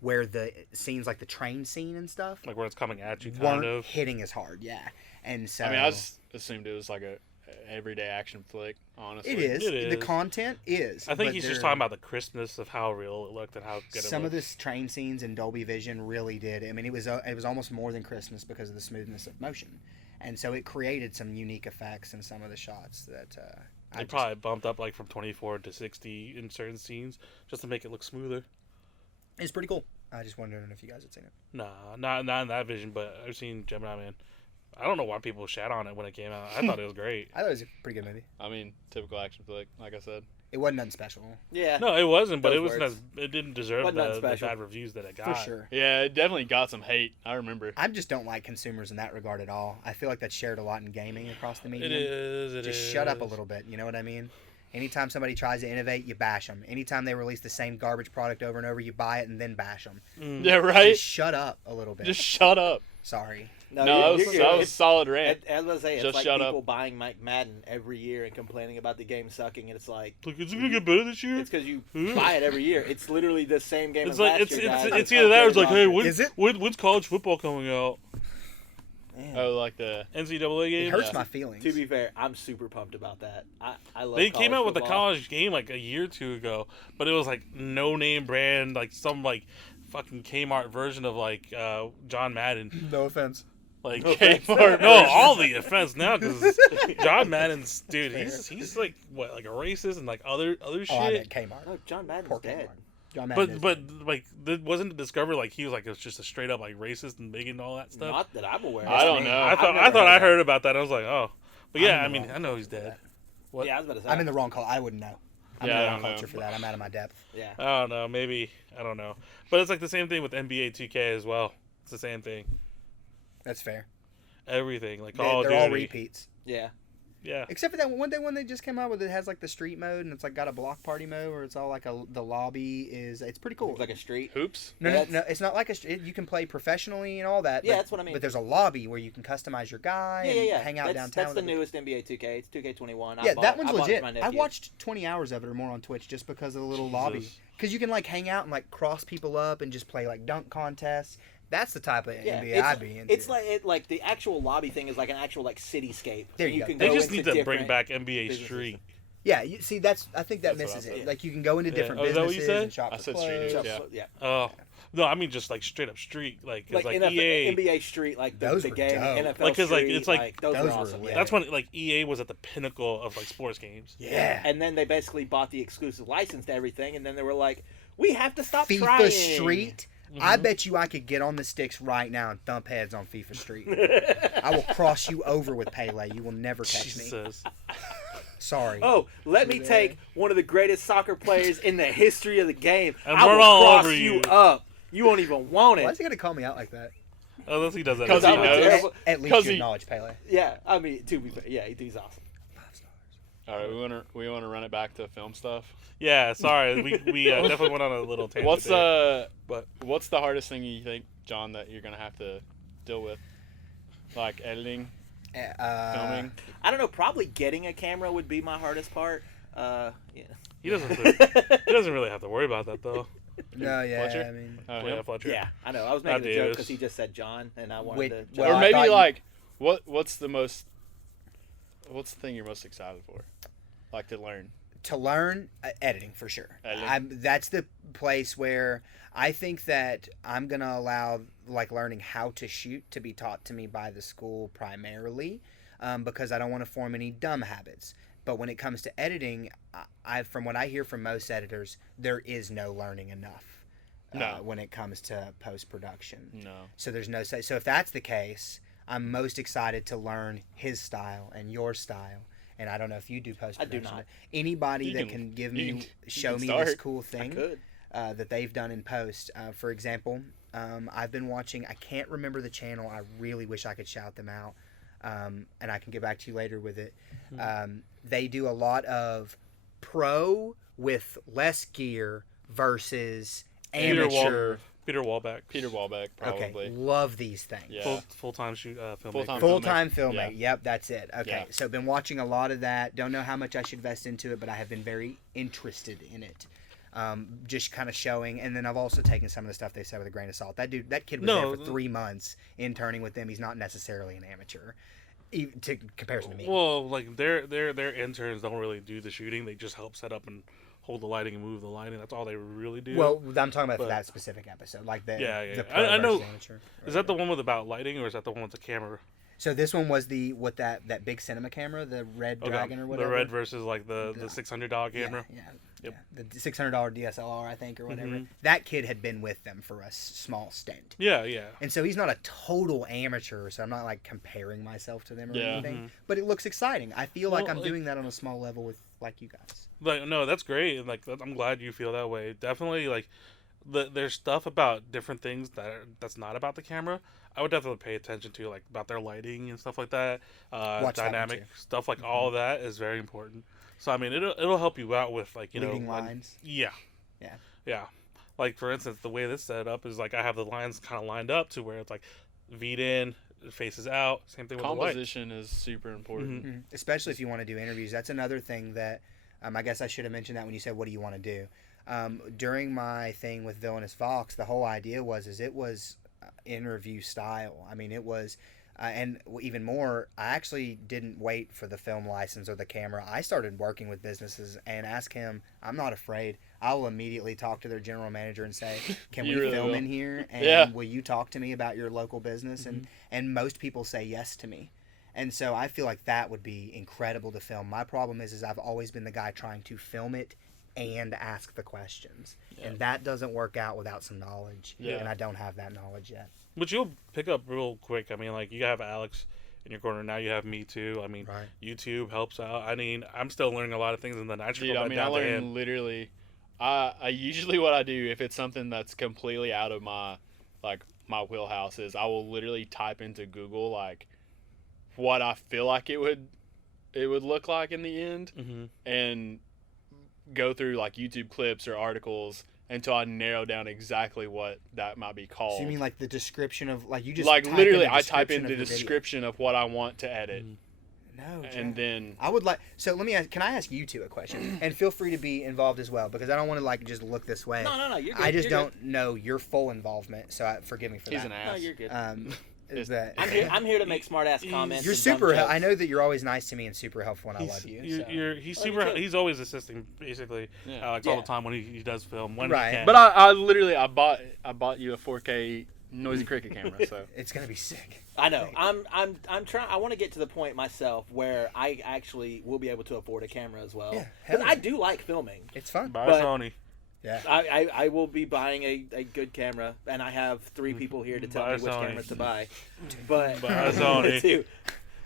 where the scenes like the train scene and stuff Like where it's coming at you, kind weren't of. hitting as hard. Yeah, and so I mean, I just assumed it was like a everyday action flick. Honestly, it is. It The is. content is. I think but he's just there- talking about the crispness of how real it looked and how good it some of looked. this train scenes in Dolby Vision really did. I mean, it was almost more than Christmas because of the smoothness of motion, and so it created some unique effects in some of the shots that They probably bumped up like from 24 to 60 in certain scenes just to make it look smoother. It's pretty cool. I just wondering if you guys had seen it. Nah, not in that vision, but I've seen Gemini Man. I don't know why people shat on it when it came out. I thought it was great. I thought it was a pretty good movie. I mean, typical action flick, like I said. It wasn't nothing special. Yeah. No, it wasn't, but Those it wasn't words. as it didn't deserve Wasn't nothing the special. bad reviews that it got. For sure. Yeah, it definitely got some hate. I remember. I just don't like consumers in that regard at all. I feel like that's shared a lot in gaming across the medium. It is. It Just is. shut up a little bit. You know what I mean? Anytime somebody tries to innovate, you bash them. Anytime they release the same garbage product over and over, you buy it and then bash them. Mm. Yeah, right. Just shut up a little bit. Just shut up. Sorry. No, you're that good. was a solid rant. As I was saying, it's Just like shut people up. buying Mike Madden every year and complaining about the game sucking, and it's like Look, is it gonna get better this year? it's because you Hmm? buy it every year. It's literally the same game It's as like last year. guys. it's either that or it's like, hey, updated Is it? when's college football coming out? Man, Oh, like the NCAA it game. hurts yeah. my feelings. To be fair, I'm super pumped about that. I love. They came college out with a football. college game like a year or two ago, but it was like no name brand, like some like fucking Kmart version of like John Madden. No offense. Like Kmart no, version. all the offense now because John Madden's dude, he's like what, like a racist and like other Oh, I shit. meant Kmart. Look, John Madden's Poor dead. Kmart. John Madden is But dead. like wasn't it discovered like he was like it was just a straight up like racist and bigot and all that stuff. Not that I'm aware. of. I don't know. I I've thought never I of heard about that. I was like, oh, but yeah, I'm I in the mean, wrong I know he's dead. What? Yeah, I was about to say. I'm in the wrong call. I wouldn't know. I'm Yeah, in I the wrong don't know. culture for that. I'm out of my depth. Yeah. I don't know. Maybe I don't know. But it's like the same thing with NBA 2K as well. It's the same thing. That's fair. Everything like They're all all repeats. Yeah. Yeah. Except for that one they just came out with. It has like the street mode and it's like got a block party mode where it's all like the lobby is. It's pretty cool. It's like a street. hoops. No, Yeah, no, it's not like you can play professionally and all that. Yeah, but, that's what I mean. But there's a lobby where you can customize your guy Yeah, and yeah, yeah. hang out that's, downtown. That's the with other- newest NBA 2K. It's 2K21. Yeah, that I one's bought it legit. for my I nephew. watched 20 hours of it or more on Twitch just because of the little lobby. Jesus. Because you can like hang out and like cross people up and just play like dunk contests. That's the type of Yeah, NBA I'd be into. it's like the actual lobby thing is like an actual like cityscape. There And you go. can They go just into need to bring different back NBA businesses. Street. Yeah, you see, I think that That's what misses I it. thought. Like you can go into Yeah. different Oh, is that what you businesses said? and shop I for said clothes. street, Yeah. yeah. Oh no, I mean just like straight up street. Like it's Like, like NFL, EA. NBA Street, like the, Those the were game, dope. NFL Like, 'cause, like, Street, it's like- those those were were awesome. lit. That's when like EA was at the pinnacle of like sports games. Yeah. And then they basically bought the exclusive license to everything, and then they were like, "We have to stop FIFA trying." Street. I bet you I could get on the sticks right now and thump heads on FIFA Street. I will cross you over with Pele. You will never catch me. Jesus. Sorry. Oh, let me take one of the greatest soccer players in the history of the game. And I run will all cross over you you. up. You won't even want Why it. is he gonna call me out like that? Unless he does that. 'Cause every he time. knows. terrible. At least 'Cause you he- acknowledge Pele. Yeah, I mean, to be fair, yeah, he's awesome. All right, we want to run it back to film stuff. Yeah, sorry, we definitely went on a little tangent. What's there. But- what's the hardest thing you think, John, that you're gonna have to deal with, like editing, filming? I don't know. Probably getting a camera would be my hardest part. Yeah. He doesn't really have to worry about that though. No, yeah, Fletcher? I mean, Oh, Yeah, him? Fletcher. Yeah, I know. I was Not making a joke Davis. because he just said John, and I wanted Wait, to. well, Or I maybe thought you- like what's the thing you're most excited for, like to learn? to learn editing for sure. Editing. That's the place where I think that I'm gonna allow like learning how to shoot to be taught to me by the school primarily, because I don't want to form any dumb habits. But when it comes to editing, from what I hear from most editors, there is no learning enough. No. When it comes to post production. No. So there's no say. So if that's the case, I'm most excited to learn his style and your style. And I don't know if you do post I do production. not. Anybody You that can- can give you me can- you show can me start. this cool I thing could. that they've done in post. For example, I've been watching. I can't remember the channel. I really wish I could shout them out, and I can get back to you later with it. They do a lot of pro with less gear versus Peter amateur. Peter Wahlbeck. Peter Wahlbeck, probably. Okay, love these things. Yeah. Full-time filmmaker. Full-time Full-time filmmaker. filmmaker. Yep, that's it. Okay, Yeah. so been watching a lot of that. Don't know how much I should invest into it, but I have been very interested in it. Just kind of showing, and then I've also taken some of the stuff they said with a grain of salt. That kid was there for 3 months interning with them. He's not necessarily an amateur, to comparison to me. Well, like their interns don't really do the shooting. They just help set up and hold the lighting and move the lighting. That's all they really do. Well, I'm talking about But- that specific episode, like the Yeah. the pro I know. versus amateur. Is that the one with about lighting, or is that the one with the camera? So this one was that big cinema camera, the Red Dragon or whatever. The red versus like the $600 camera. Yeah. Yep. The $600 DSLR, I think, or whatever. Mhm. That kid had been with them for a small stint. Yeah. And so he's not a total amateur, so I'm not like comparing myself to them or Yeah. anything. Mhm. But it looks exciting. I feel like Well, I'm like- doing that on a small level with like you guys. Like no, that's great. And like I'm glad you feel that way. Definitely like there's stuff about different things that's not about the camera. I would definitely pay attention to, like about their lighting and stuff like that. Watch that one, Dynamic too. stuff like all of that is very important. So I mean it'll help you out with like Leading know lines. Yeah. Yeah. Yeah. Like for instance, the way this set up is like I have the lines kind of lined up to where it's like V'd in, faces out. Same thing with the light. Composition is super important. Mhm. Especially if you want to do interviews. That's another thing that I guess I should have mentioned that when you said, what do you want to do? During my thing with Villainous Vox, the whole idea was it was interview style. I mean, it was, and even more, I actually didn't wait for the film license or the camera. I started working with businesses and asked him, I'm not afraid. I will immediately talk to their general manager and say, can we You really film will. in here? And Yeah. will you talk to me about your local business? And most people say yes to me. And so I feel like that would be incredible to film. My problem is I've always been the guy trying to film it and ask the questions. Yeah. And that doesn't work out without some knowledge. Yeah. And I don't have that knowledge yet. But you'll pick up real quick. I mean, like you have Alex in your corner now. You have me too. I mean, Right. YouTube helps out. I mean, I'm still learning a lot of things, and then I Dude, trickle I that mean, I down to learn him. literally. I usually what I do if it's something that's completely out of my wheelhouse is I will literally type into Google like what I feel like it would look like in the end, Mm-hmm. and go through like YouTube clips or articles until I narrow down exactly what that might be called. So you mean like the description of, like you just like type literally in the I type description in the of video? description of what I want to edit, Mhm. No, and Jack. then I would like, so let me ask, can I ask you two a question? And feel free to be involved as well, because I don't want to like just look this way. No, you're good. I just you're don't know your full involvement, so forgive me for he's that. an Good. No, ass. you're good. Is that I'm here to make smart ass comments. you're and dumb super. jokes. I know that you're always nice to me and super helpful, and I love you. so. He's Love you super. too. He's always assisting, basically, Yeah. Alex, all Yeah. the time when he does film. When Right. he can. But I literally I bought you a 4K noisy cricket camera, so It's gonna be sick. I know. I'm trying. I want to get to the point myself where I actually will be able to afford a camera as well. Yeah, Because hell I yeah. do like filming. It's fun. Buy but- Sony. Yeah. I will be buying a good camera, and I have 3 people here to tell Buy me which Sony. cameras to buy. But Buy Sony. too.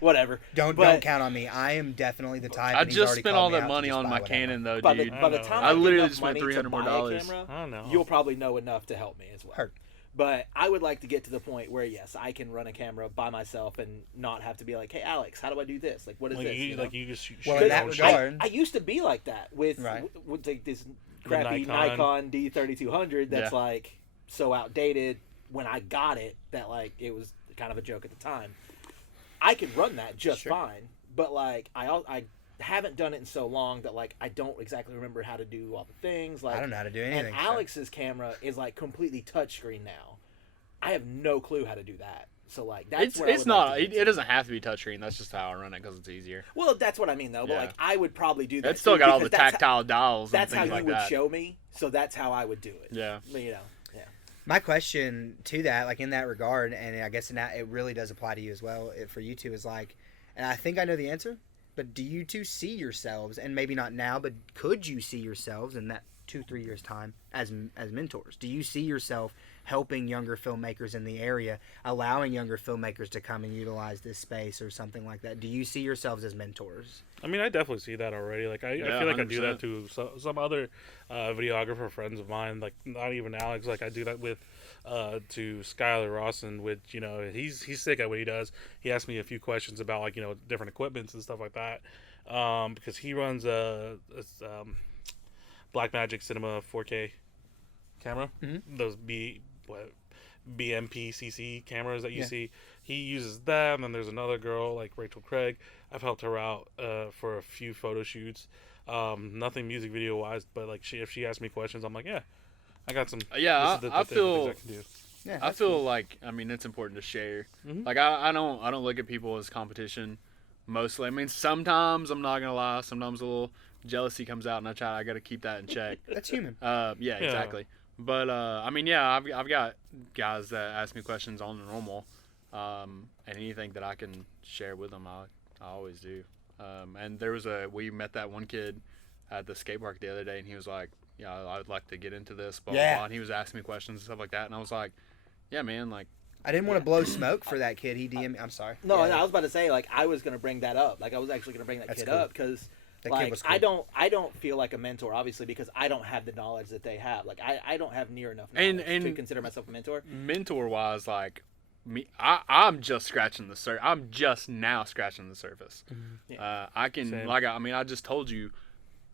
Whatever. Don't But count on me. I am definitely the type. I and he's just already spent called all me that out to money just on buy my whatever. Canon though, By dude. the I time know. I, I literally get just enough spent money to $300 more buy a dollars. camera, I don't know. you'll probably know enough to help me as well. Heard. But I would like to get to the point where yes, I can run a camera by myself and not have to be like, "Hey, Alex, how do I do this? Like, what is Like this?" you, you know? like you just shoot. Well, shoot in your that own regard- shot. I used to be like that with Right. with like this crappy Nikon. Nikon D3200 that's Yeah. like so outdated when I got it that like it was kind of a joke at the time. I could run that just Sure. fine, but like I haven't done it in so long that like I don't exactly remember how to do all the things. Like I don't know how to do anything. and so- Alex's camera is like completely touchscreen now. I have no clue how to do that. So like that's It's where I it's would like not. to get It to. doesn't have to be touchscreen. That's just how I run it because it's easier. Well, that's what I mean though. But Yeah. like I would probably do that. It's still too, got all the because that's tactile dials and That's how things you like would that. show me. So that's how I would do it. Yeah. You know. Yeah. My question to that, like in that regard, and I guess it really does apply to you as well, for you two, is like, and I think I know the answer, but do you two see yourselves, and maybe not now, but could you see yourselves in that 2-3 years time as mentors? Do you see yourself helping younger filmmakers in the area, allowing younger filmmakers to come and utilize this space or something like that? Do you see yourselves as mentors? I mean, I definitely see that already. Like, I Yeah, feel like I do 100%. that to some other videographer friends of mine. Like, not even Alex. Like, I do that with to Skylar Rawson, which he's sick at what he does. He asked me a few questions about like different equipments and stuff like that, because he runs a Blackmagic Cinema 4K camera. Mhm. Those what BMPCC cameras that you Yeah. see. He uses that, and then there's another girl like Rachel Craig. I've helped her out for a few photo shoots. Nothing music video wise, but like if she asks me questions, I'm like, yeah, I got some. Yeah, this is I the feel. things I can do. Yeah, I that's feel cool. like it's important to share. Mhm. Like I don't look at people as competition. Mostly, I mean, sometimes I'm not gonna lie. Sometimes a little jealousy comes out, and I got to keep that in check. That's human. Yeah, exactly. But I mean, yeah, I've got guys that ask me questions on the normal, and anything that I can share with them, I always do. And we met that one kid at the skate park the other day, and he was like, "Yeah, I would like to get into this." Blah, Yeah. blah, blah. And he was asking me questions and stuff like that, and I was like, "Yeah, man, like." I didn't want to blow smoke for that kid. He DM'd me. I'm sorry. No, Yeah. I was about to say, like, I was gonna bring that up. Like, I was actually gonna bring that That's kid cool. up because, That like, kid was cool. I don't feel like a mentor, obviously, because I don't have the knowledge that they have. Like, I don't have near enough knowledge And- to consider myself a mentor. Mentor wise, like me, I'm just scratching the surface. I'm just now scratching the surface. Yeah. I can Same. I just told you,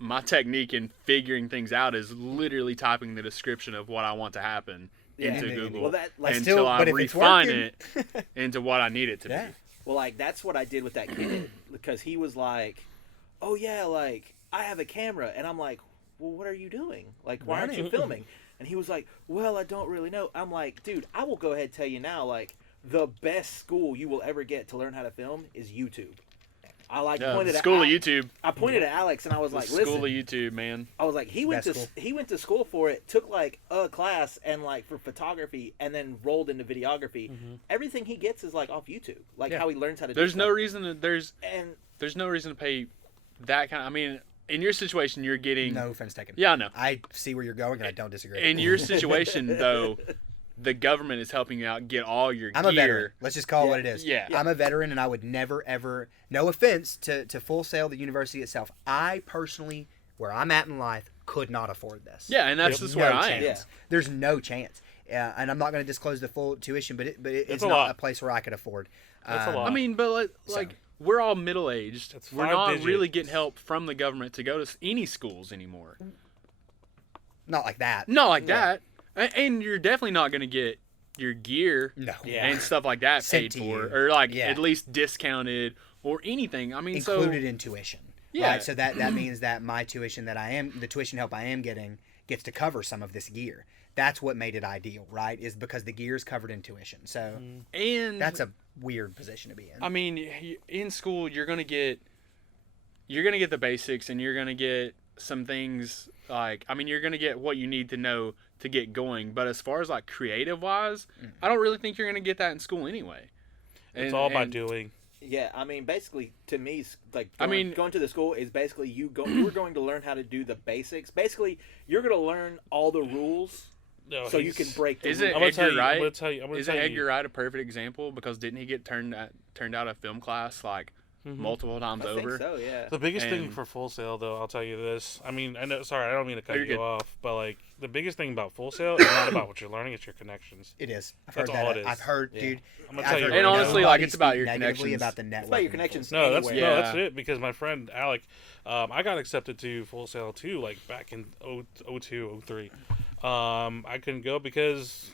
my technique in figuring things out is literally typing the description of what I want to happen Yeah. into Indeed. Google Well, that like Still- until I but if it's refine working- it into what I need it to Yeah. be. Well, like that's what I did with that kid because he was like, "Oh yeah, like I have a camera," and I'm like, "Well, what are you doing? Like, why aren't you Right. filming?" And he was like, "Well, I don't really know." I'm like, "Dude, I will go ahead and tell you now. Like, the best school you will ever get to learn how to film is YouTube." I like Yeah, pointed the school at of YouTube. I pointed at Alex and I was The like, school "Listen." of YouTube, man. I was like, he went Best to school. he went to school for it, took like a class and like for photography, and then rolled into videography. Everything he gets is like off YouTube, like Yeah. how he learns how to. There's do no stuff. reason to, And there's no reason to pay that kind. I mean, in your situation, you're getting. No offense taken. Yeah, I know. I see where you're going, and I don't disagree. In your situation, though, the government is helping you out get all your I'm gear. a veteran. Let's just call it what it is. Yeah. I'm a veteran, and I would never, ever. No offense to Full Sail, the university itself. I personally, where I'm at in life, could not afford this. Yeah, and that's Yep. just no where chance. I am. Yeah. There's no chance. And I'm not going to disclose the full tuition, but it's a not lot. a place where I could afford. That's a lot. I mean, but like we're all middle aged. That's We're 5 not digits. really getting help from the government to go to any schools anymore. Not like that. Not like Yeah. that. And you're definitely not going to get your gear No. Yeah. and stuff like that Sent paid to for, you. or like Yeah. at least discounted or anything. I mean, Included in tuition. Yeah. Right? So that means that my tuition the tuition help I am getting gets to cover some of this gear. That's what made it ideal, right? Is because the gear is covered in tuition. So and that's a weird position to be in. I mean, in school you're gonna get the basics, and you're gonna get some things like you're gonna get what you need to know to get going. But as far as like creative wise, I don't really think you're gonna get that in school anyway. It's all by doing. yeah, I mean, basically, to me, like, I mean- going to the school is basically you're going to learn how to do the basics. Basically, you're going to learn all the rules No, so you can break the Is rules. it I'm gonna tell Edgar you. Wright? I'm gonna tell you. I'm gonna Isn't tell Edgar you. Wright a perfect example? Because didn't he get turned out of film class like multiple times I think over? so, yeah. The biggest thing And- for Full Sail, though, I'll tell you this. I mean, I know. Sorry, I don't mean to cut you're you good. off, but like the biggest thing about Full Sail is not about what you're learning; it's your connections. It is. I've That's heard that. all it is. I've heard, Yeah. dude. I'm gonna I've tell you heard right And now. honestly, nobody it's about speak your negatively connections. about the network. It's about your connections. No, that's anywhere. no, that's Yeah. it. Because my friend Alec, I got accepted to Full Sail too, like back in 02, 03. I couldn't go because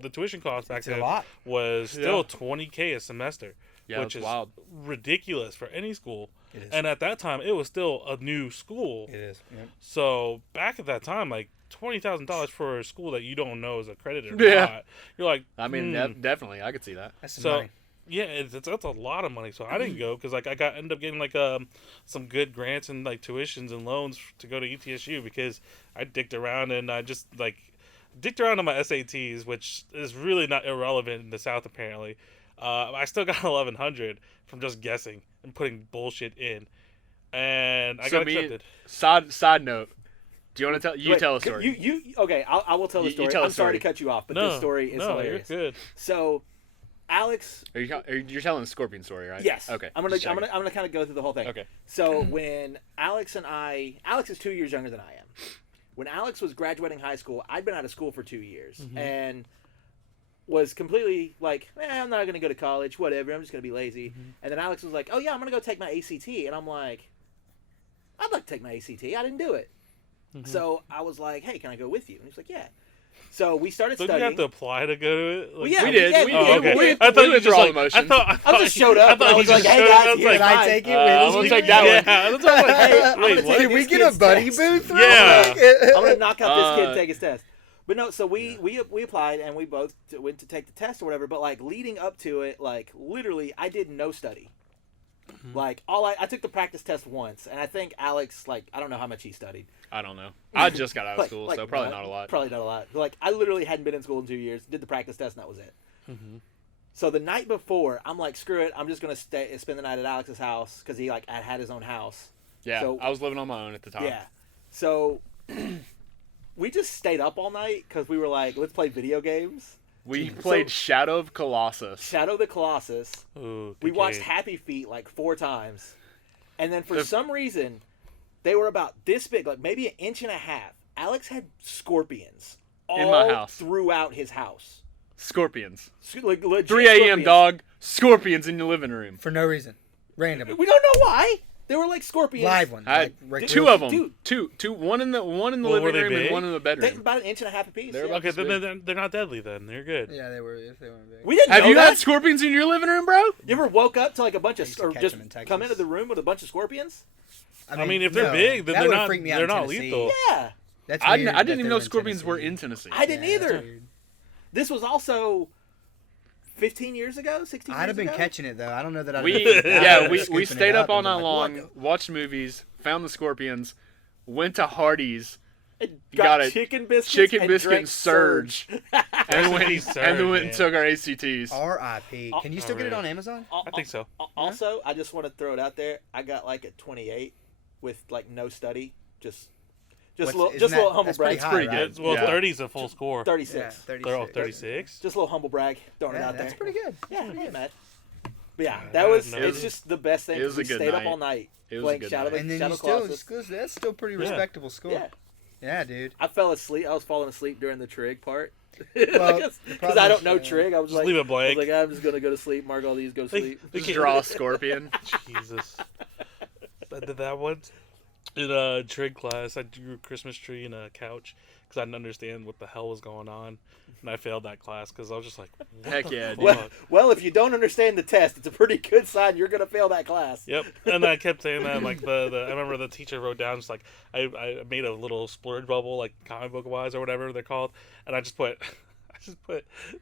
the tuition cost back It's a then lot. was still Yeah. $20K a semester, Yeah, which it's is wild. ridiculous for any school. It is. And at that time, it was still a new school. It is. Yeah. So back at that time, like $20,000 for a school that you don't know is accredited or Yeah. not, you're like, I mean, definitely, I could see that. That's some so money. yeah, that's a lot of money. So I didn't go because like ended up getting like some good grants and like tuitions and loans to go to ETSU because I dicked around and I just like dicked around on my SATs, which is really not irrelevant in the South apparently. I still got 1100 from just guessing and putting bullshit in, and I So got me- accepted. Side note. Do you want to tell? You Wait, tell a story. You okay? I will tell the You story. tell a I'm sorry to story. cut you off, but No, this story is no, hilarious. you're good. So, Alex, You're telling the Scorpion story, right? yes. Okay. I'm gonna just checking. kind of go through the whole thing. Okay. So when Alex is 2 years younger than I am. When Alex was graduating high school, I'd been out of school for 2 years and was completely like, I'm not gonna go to college. Whatever. I'm just gonna be lazy. And then Alex was like, oh yeah, I'm gonna go take my ACT, and I'm like, I'd like to take my ACT. I didn't do it. So I was like, hey, can I go with you? And he's like, yeah. So we started Don't studying. you have to apply to go to it? Like, Well, yeah, We did. yeah, We oh, did. okay. We, I thought you went through just all like. the I motions. thought I just showed up. I thought I he was like, just "Hey showed guys, up. I was here's like, Can I mine." take it I'm with gonna me? take that yeah, one. that's what I'm like. Hey, I'm Wait, gonna what? take Can we this get a kid's buddy test. booth? real Yeah. quick? I'm gonna knock out this kid and Uh, take his test. But no, so we applied and we both went to take the test or whatever. But like leading up to it, like literally, I did no study. Like I took the practice test once, and I think Alex, like, I don't know how much he studied. I don't know. I just got out of school, Like, so probably not a lot. Probably not a lot. Like I literally hadn't been in school in 2 years. Did the practice test, and that was it. So the night before, I'm like, screw it. I'm just gonna spend the night at Alex's house because he like had his own house. Yeah, So- I was living on my own at the time. Yeah. So we just stayed up all night because we were like, let's play video games. We So- played Shadow of Colossus. Shadow of the Colossus. Ooh, We good watched game. Happy Feet like 4 times. And then for The- some reason, they were about this big, like maybe an inch and a half. Alex had scorpions all In my house. throughout his house. Scorpions. Like, legit 3 a.m. scorpions. dog. Scorpions in your living room. For no reason. Random. We don't know why. They were like scorpions. Live ones. I had like two of them. Dude. Two. One in the Well, were living they room and big? one in the They, bedroom. about an inch and a half apiece. They're yeah. about Okay, this big. then they're not deadly. Then they're good. Yeah, they were. If they weren't big. We didn't Have know you that. had scorpions in your living room, bro? You ever woke up to like a bunch I of, used to or catch just them in Texas. come into the room with a bunch of scorpions? I mean, if they're no, big, then that they're would've not. freaked me out They're in not Tennessee. lethal. Yeah. That's I weird didn't that even they know were in scorpions were Tennessee. in Tennessee. I didn't Yeah, that's either. weird. This was also 15 years ago, 16 years I'd have been ago? catching it though. I don't know that I'd. We have been yeah we scooping it stayed up all and been night like, long, "What watched movies, found the scorpions, went to Hardee's, And got got a chicken biscuits chicken and biscuit drank Surge, and went Surge, and man. took our the-" ACTs. R.I.P. Can you still get it Alright. on Amazon? I think so. Also, I just want to throw it out there. I got like a 28 with like no study, just What's- a little, isn't just a little that- humble that's brag. pretty high, pretty right? good. Well, Yeah. 30's a full score. 36. Yeah, 36. They're all 36. Just a little humble brag. Throwing it Yeah, out there. that's pretty good. Yeah, I ain't mad. But yeah, God, that was. no. It's just the best thing. It was we a good stayed up night. all night It was a playing good Shadow night. And then Shadow you still, Colossus. that's still pretty Yeah. respectable score. Yeah, Yeah, dude. I fell asleep. I was falling asleep during the trig part. Well, the Because problem I don't is, know trig. I was Just like, leave it I was blank. like, I'm just gonna go to sleep. Mark all these. Go to They- sleep. they Just can't- draw a scorpion. Jesus. I did that once in trig class. I drew a Christmas tree and a couch because I didn't understand what the hell was going on, and I failed that class because I was just like, what Heck the yeah, fuck? dude. Well, if you don't understand the test, it's a pretty good sign you're gonna fail that class. Yep, and I kept saying that. Like I remember the teacher wrote down just like I made a little splurge bubble, like comic book wise or whatever they're called, and I just put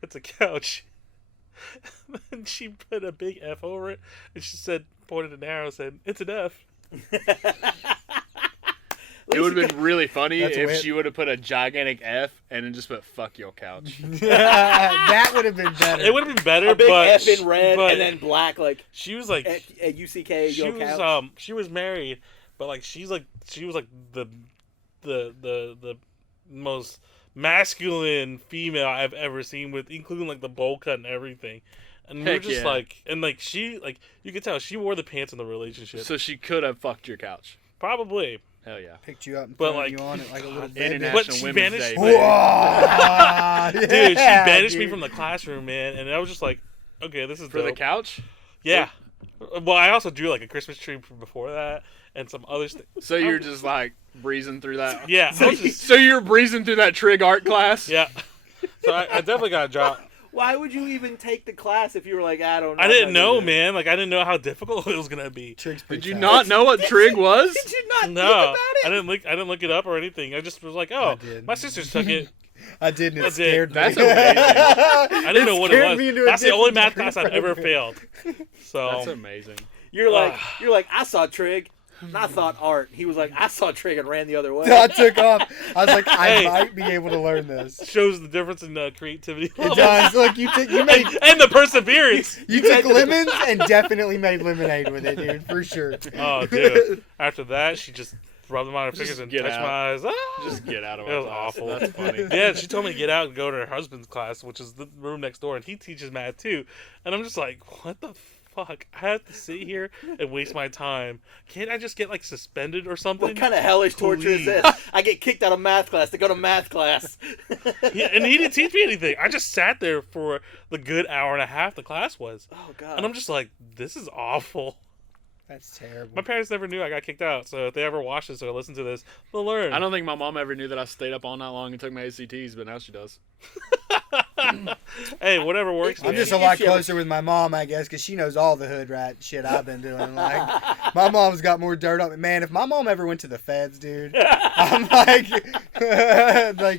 it's a couch. And she put a big F over it, and she said, pointed an arrow, said, "It's an F." It would have been really funny That's if wit. she would have put a gigantic F and then just put "fuck your couch." That would have been better. It would have been better, A big but F in red but and then black, like she was like a UCK. she Yo was couch. she was married, but like she was like the most masculine female I've ever seen, with including like the bowl cut and everything. And we were Heck just yeah. like, and like she, like, you could tell she wore the pants in the relationship. So she could have fucked your couch. Probably. Hell yeah. Picked you up and But, thrown like, you on it like a little God, baby. International But she Women's vanished- Day. Whoa! Dude, she Yeah, banished me dude. from the classroom, man. And I was just like, okay, this is For the dope. couch? Yeah. Well, I also drew like a Christmas tree before that and some other stuff. So you're just like breezing through that. Yeah. I was just, So you're breezing through that trig art class? yeah. So I definitely got a job. Why would you even take the class if you were like, I don't know? I didn't I'm not know, gonna do it? man. Like, I didn't know how difficult it was gonna be. Trig's Did pretty you tough. not know what trig was? Did you not think No, about it? I didn't look it up or anything. I just was like, I oh, did. my sisters took it. I did, and it That's it. scared me. That's amazing. I didn't know what it scared was. me into a That's the only different math class I've ever program. failed. So That's amazing. You're like, I saw trig, and I thought art. He was like, I saw trig and ran the other way. I took off. I was like, I Hey. might be able to learn this. shows the difference in creativity It levels. does. Look, you made and the perseverance. you took lemons and definitely made lemonade with it, dude, for sure. Oh, dude. After that, she just rubbed them on her fingers Just and get touched out. my eyes. Ah! Just get out of It my was class. awful. That's funny. Yeah, she told me to get out and go to her husband's class, which is the room next door, and he teaches math too. And I'm just like, what the fuck? I have to sit here and waste my time. Can't I just get like suspended or something? What kind of hellish torture is Please. this? I get kicked out of math class to go to math class. Yeah, and he didn't teach me anything. I just sat there for the good hour and a half the class was. Oh god. And I'm just like, this is awful. That's terrible. My parents never knew I got kicked out, so if they ever watch this or listen to this, they'll learn. I don't think my mom ever knew that I stayed up all night long and took my ACTs, but now she does. Hey, whatever works. I'm man. just a lot closer with my mom, I guess, because she knows all the hood rat shit I've been doing. Like, my mom's got more dirt on me. Man, if my mom ever went to the feds, dude, I'm like,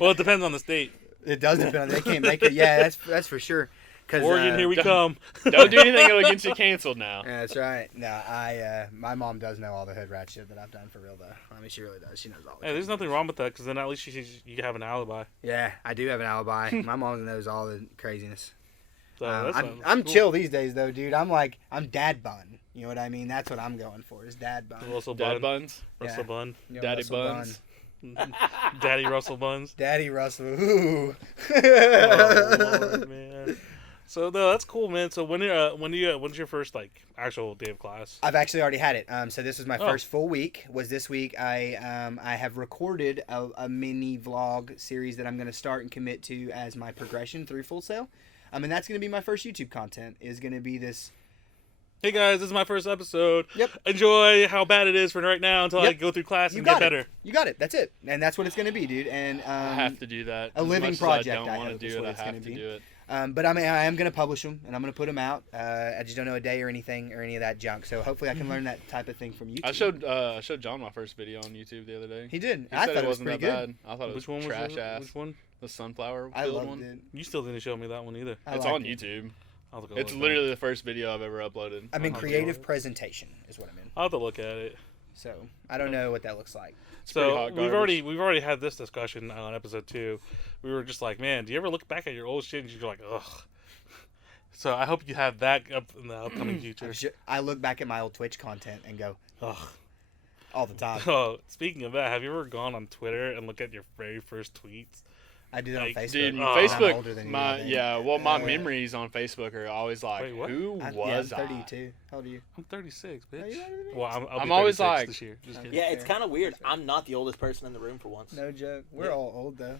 Well, it depends on the state. it does depend on. They can't make it. Yeah, that's for sure. Cause, Oregon, here we come. Don't do anything that'll get you canceled now. Yeah, that's right. No, my mom does know all the hood rat shit that I've done for real, though. I mean, she really does. She knows all. Hey, there's nothing wrong with that, because then at least you have an alibi. Yeah, I do have an alibi. My mom knows all the craziness. So I'm cool. chill these days, though, dude. I'm dad bun. You know what I mean? That's what I'm going for, is dad bun. Russell Dad Bun. buns. Russell Bun. You know, Daddy Russell buns. Daddy Russell Buns. Daddy Russell. Ooh. Oh, Lord, man. So no, that's cool, man. So when's your first like actual day of class? I've actually already had it. So this was my Oh. first full week. Was this week? I have recorded a mini vlog series that I'm going to start and commit to as my progression through Full Sail. And that's going to be my first YouTube content. Is going to be this. Hey guys, this is my first episode. Yep. Enjoy how bad it is for right now until I Yep. go through class You and got get it. better. You got it. That's it. And that's what it's going to be, dude. And I have to do that. a living As much project, As I don't I want hope to is do what it. it's I have gonna to be. do it. but I am going to publish them, and I'm going to put them out. I just don't know a day or anything or any of that junk. So hopefully I can learn that type of thing from YouTube. I showed John my first video on YouTube the other day. He did. He I said thought it it was wasn't pretty that good. bad. I thought it was Which one was trash it? ass. Which one? The sunflower I field loved one. it. You still didn't show me that one either. I It's liked on it. YouTube. I'll have to go It's look at literally the first video I've ever uploaded. I'm in I'll creative do it. presentation is what I'm in. I'll have to look at it. So I don't know what that looks like. pretty So hot we've garbage. already had this discussion on episode 2. We were just like, man, do you ever look back at your old shit and you're like, ugh. So I hope you have that up in the upcoming future. I look back at my old Twitch content and go, Ugh. all the time. Oh, speaking of that, have you ever gone on Twitter and looked at your very first tweets? I do that on Like, Facebook. Dude, Oh. I'm older Facebook, than you, my I think. my Uh, memories on Facebook are always like, Wait, what? who I'm was I? 32. How old are you? I'm 36, Are bitch. you older than me? Well, I'll I'm be always 36 like- this year. Just Okay. kidding. Yeah, it's Fair. kind of weird. Fair. I'm not the oldest person in the room for once. No joke. We're Yeah. all old though.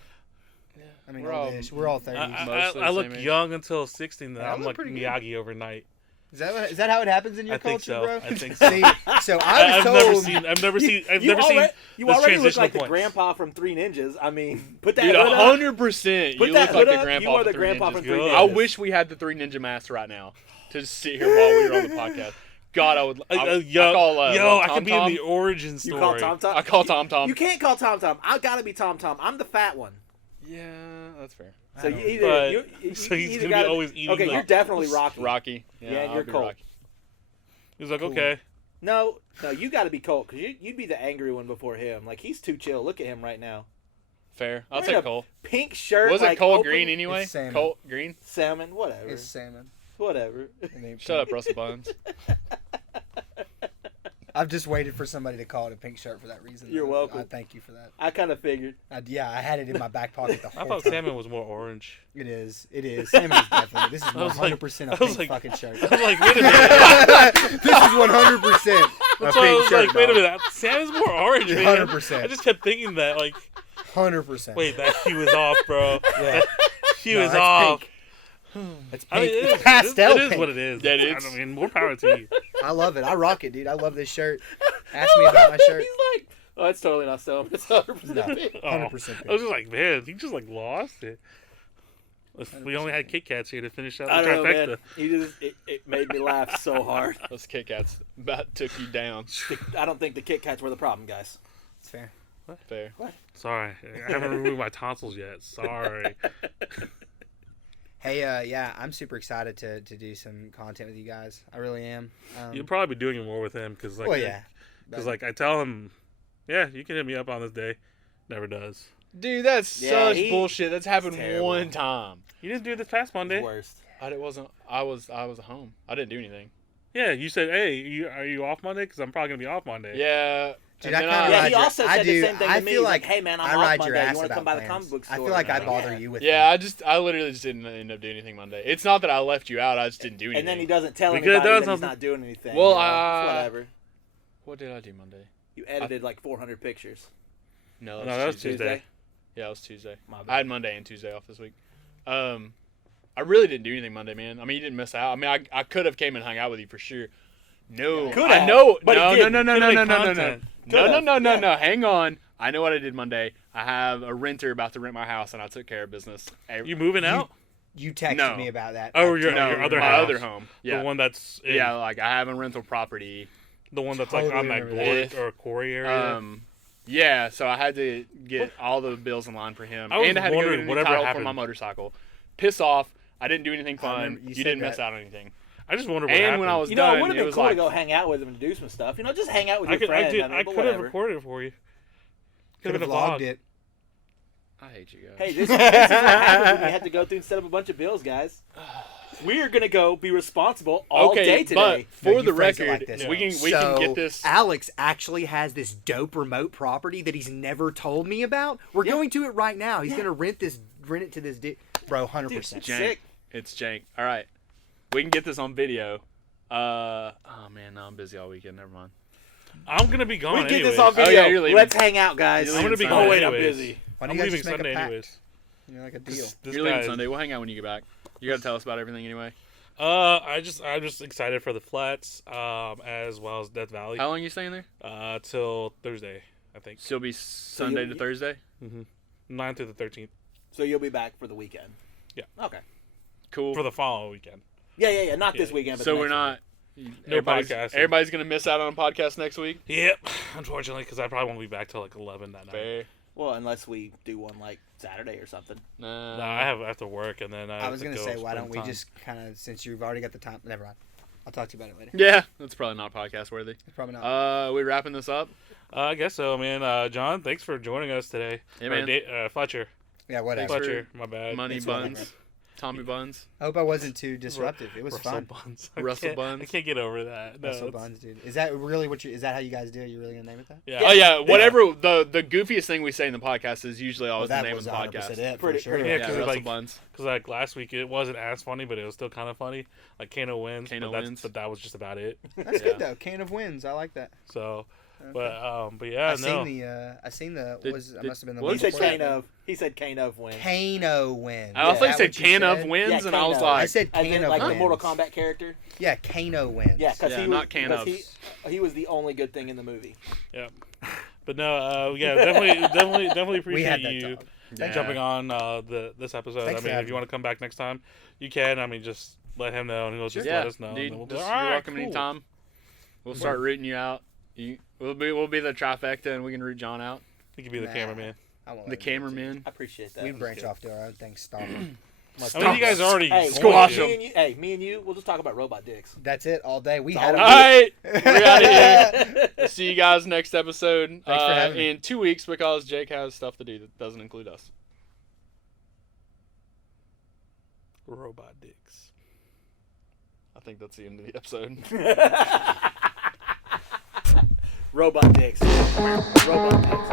Yeah, I mean, we're all- oldish. We're all 30s. Mostly I the look same age. young until 16, then Yeah, I I'm look like pretty good. Miyagi overnight. Is that how it happens in your I think culture, so. bro? I think so. See, so I was I've told. never seen You this already look transitional like the point. grandpa from Three Ninjas. I mean, put that Dude, hood up. 100%. Put You that look like hood the up, grandpa you are from the Three grandpa Ninjas. from Three Good. I Ninjas. wish we had the Three Ninja masks right now to just sit here while we were on the podcast. God, I would. I call, I Tom could be in Tom. the origin You story. call Tom Tom? I call Tom Tom. You can't call Tom Tom. I gotta be Tom Tom. I'm the fat one. Yeah, that's fair. So you don't- either but- you so he's either gonna be gotta always eating Okay, like- you're definitely Rocky. Rocky. Yeah, and I'll you're be Colt. Rocky. He's like, Cool. okay. No, you got to be Colt because you'd be the angry one before him. Like he's too chill. Look at him right now. Fair. I'll Wearing take a Cole. Pink shirt. Was it like, Cole open- Green anyway? It's salmon. Colt Green. Salmon, whatever, It's salmon. whatever. It ain't Shut pink. up, Russell Buns. I've just waited for somebody to call it a pink shirt for that reason. You're though. welcome. I thank you for that. I kind of figured. Yeah, I had it in my back pocket the I whole thought time. salmon was more orange. It is. It is. Salmon is definitely. This is I was like- 100% I a was pink like- fucking shirt. I was like, wait a minute. This is 100% a That's why I pink was shirt. like, wait a dog. minute. Salmon's more orange, man. 100%. I just kept thinking that, like, 100%. wait, that he was off, bro. Yeah. He No, was that's off. pink. It's I mean, pink. it It's pastel It is pink. what it is. Yeah, I it's- mean, more power to you. I love it. I rock it, dude. I love this shirt. Ask me about my shirt. He's like, oh, it's totally not salmon. It's 100% No. pink. 100% I was pink. just like, man, he just like lost it. If we only had Kit Kats here to finish out I the don't know, trifecta. man. It made me laugh so hard. Those Kit Kats about took you down. I don't think the Kit Kats were the problem, guys. It's fair. Fair. Sorry, I haven't removed my tonsils yet. Sorry. Hey, yeah, I'm super excited to do some content with you guys. I really am. You'll probably be doing it more with him because, like, well, yeah. because like I tell him, yeah, you can hit me up on this day. Never does. Dude, that's Yeah, such he- bullshit. That's happened terrible. one time. You didn't do it this past Monday. Worst. I wasn't. I was at home. I didn't do anything. Yeah, you said, hey, are you off Monday? Because I'm probably gonna be off Monday. Yeah. Dude, and I then kinda Yeah, ride he your- also I said do- the same thing I to me. feel He's like like, hey, man, I'm I off ride Monday. your You ass want to come about by the comic plans. book store? I feel like I And I'm bother yeah. you with Yeah, them. I literally just didn't end up doing anything Monday. It's not that I left you out. I just didn't do anything. And then he doesn't tell We anybody could've done that he's something. not doing anything. Well, you know? Whatever. What did I do Monday? You edited like 400 pictures. No, No, that was Tuesday. Tuesday. Yeah, it was Tuesday. My bad. I had Monday and Tuesday off this week. I really didn't do anything Monday, man. I mean, you didn't miss out. I mean, I could have came and hung out with you for sure, No, Could I have, know. but he No, didn't. no, no, Could no, make no, no, no, no, content. no. Hang on. I know what I did Monday. I have a renter about to rent my house, and I took care of business. You moving out? You texted No. me about that. Oh, I your totally other my house. other home. Yeah, The one that's in, yeah. Like I have a rental property. the one that's like Totally on that remember gorge that. or quarry area. Yeah. So I had to get all the bills in line for him, I was and I had to go get wondering a new whatever title for happened. my motorcycle. Piss off! I didn't do anything I fun. remember you You said didn't miss that. out on anything. I just wonder what And happened. when I was You know, done, it would have it been was cool like, to go hang out with him and do some stuff. You know, just hang out with I your could, friend. I but could have whatever. recorded it for you. could have been a vlogged vlog. it. I hate you guys. Hey, this is what happens when you have to go through and set up a bunch of bills, guys. We are gonna go be responsible all day today. but No, for you the phrased it record, like this. we can So, get this. Alex actually has this dope remote property that he's never told me about. We're going to it right now. He's gonna rent it to this bro, 100%. Dude, Jank. sick. It's jank. All right, we can get this on video. Oh man, no, I'm busy all weekend. Never mind. I'm gonna be gone. We get anyways. this on video. yeah, you're leaving. Let's hang out, guys. You're I'm gonna be leaving gone. Oh wait, I'm anyways. busy. Why don't I'm you guys leaving just make Sunday a pact? anyways. You know, like a deal. This You're leaving guy's- Sunday. We'll hang out when you get back. You gotta tell us about everything anyway. I'm just excited for the flats, as well as Death Valley. How long are you staying there? Till Thursday, I think. So it'll be Sunday to Thursday. 9th through the 13th So you'll be back for the weekend. Yeah. Okay. Cool. for the following weekend. Yeah. Not this weekend, but So the we're next not. No podcast. Everybody's gonna miss out on a podcast next week. Yep, unfortunately, because I probably won't be back till like 11 that night. Fair. one. Well, unless we do one like Saturday or something. No, I have to work, and then I was going gonna to say, why spend don't we time. just kind of, since you've already got the time, never mind. I'll talk to you about it later. Yeah, that's probably not podcast worthy. It's probably not. We wrapping this up? I guess so, man. John, thanks for joining us today. Yeah, Or man. Fletcher. Yeah, whatever. Thanks Fletcher, my bad. Money It's Buns, whatever. Tommy Buns, I hope I wasn't too disruptive. It was Russell fun. Buns. Russell Buns. I can't get over that. No, Russell it's- Buns, dude. Is that really is that how you guys do it? You really gonna name it that? Yeah. Oh yeah, whatever. The goofiest thing we say in the podcast is usually always Well, the that name was of the 100% podcast. it, Pretty- for sure. pretty- Yeah, Yeah, 'cause Russell like- Buns. Because like last week it wasn't as funny, but it was still kind of funny. Like Kano wins, Kano but wins. but that was just about it. That's Yeah. good though. Can of wins. I like that. So, Okay. but yeah, I no. seen the. Did- I did- must have been the. what He did said you Kane of. He said Kane of win. Kano wins. I also Is think that said what you can of said? wins, Yeah, and I was Kano. I like, said As can in, of like wins. the Mortal Kombat character. Yeah, Kano wins. Yeah, because Yeah, he not was, Kane because of. he was the only good thing in the movie. Yeah, but no, yeah, definitely we had appreciate that you talk. Yeah. jumping on this episode. Thanks I for mean, if having you want to come back next time, you can. I mean, just let him know, and he'll just yeah, let us know. dude, and then we'll be just, like, you're "All right, welcome cool." anytime. We'll start rooting you out. We'll be the trifecta, and we can root John out. He could be the Nah. cameraman. I won't The let him do it. cameraman. I appreciate that. We'd branch off to our own thing. Stop. I mean, you guys already Hey, Squash going me to. and you, hey, me and you, we'll just talk about robot dicks. That's it all day. We All had All a right, we're out of here. See you guys next episode Thanks for having me. in 2 weeks because Jake has stuff to do that doesn't include us. Robot dicks. I think that's the end of the episode. Robot dicks. Robot dicks.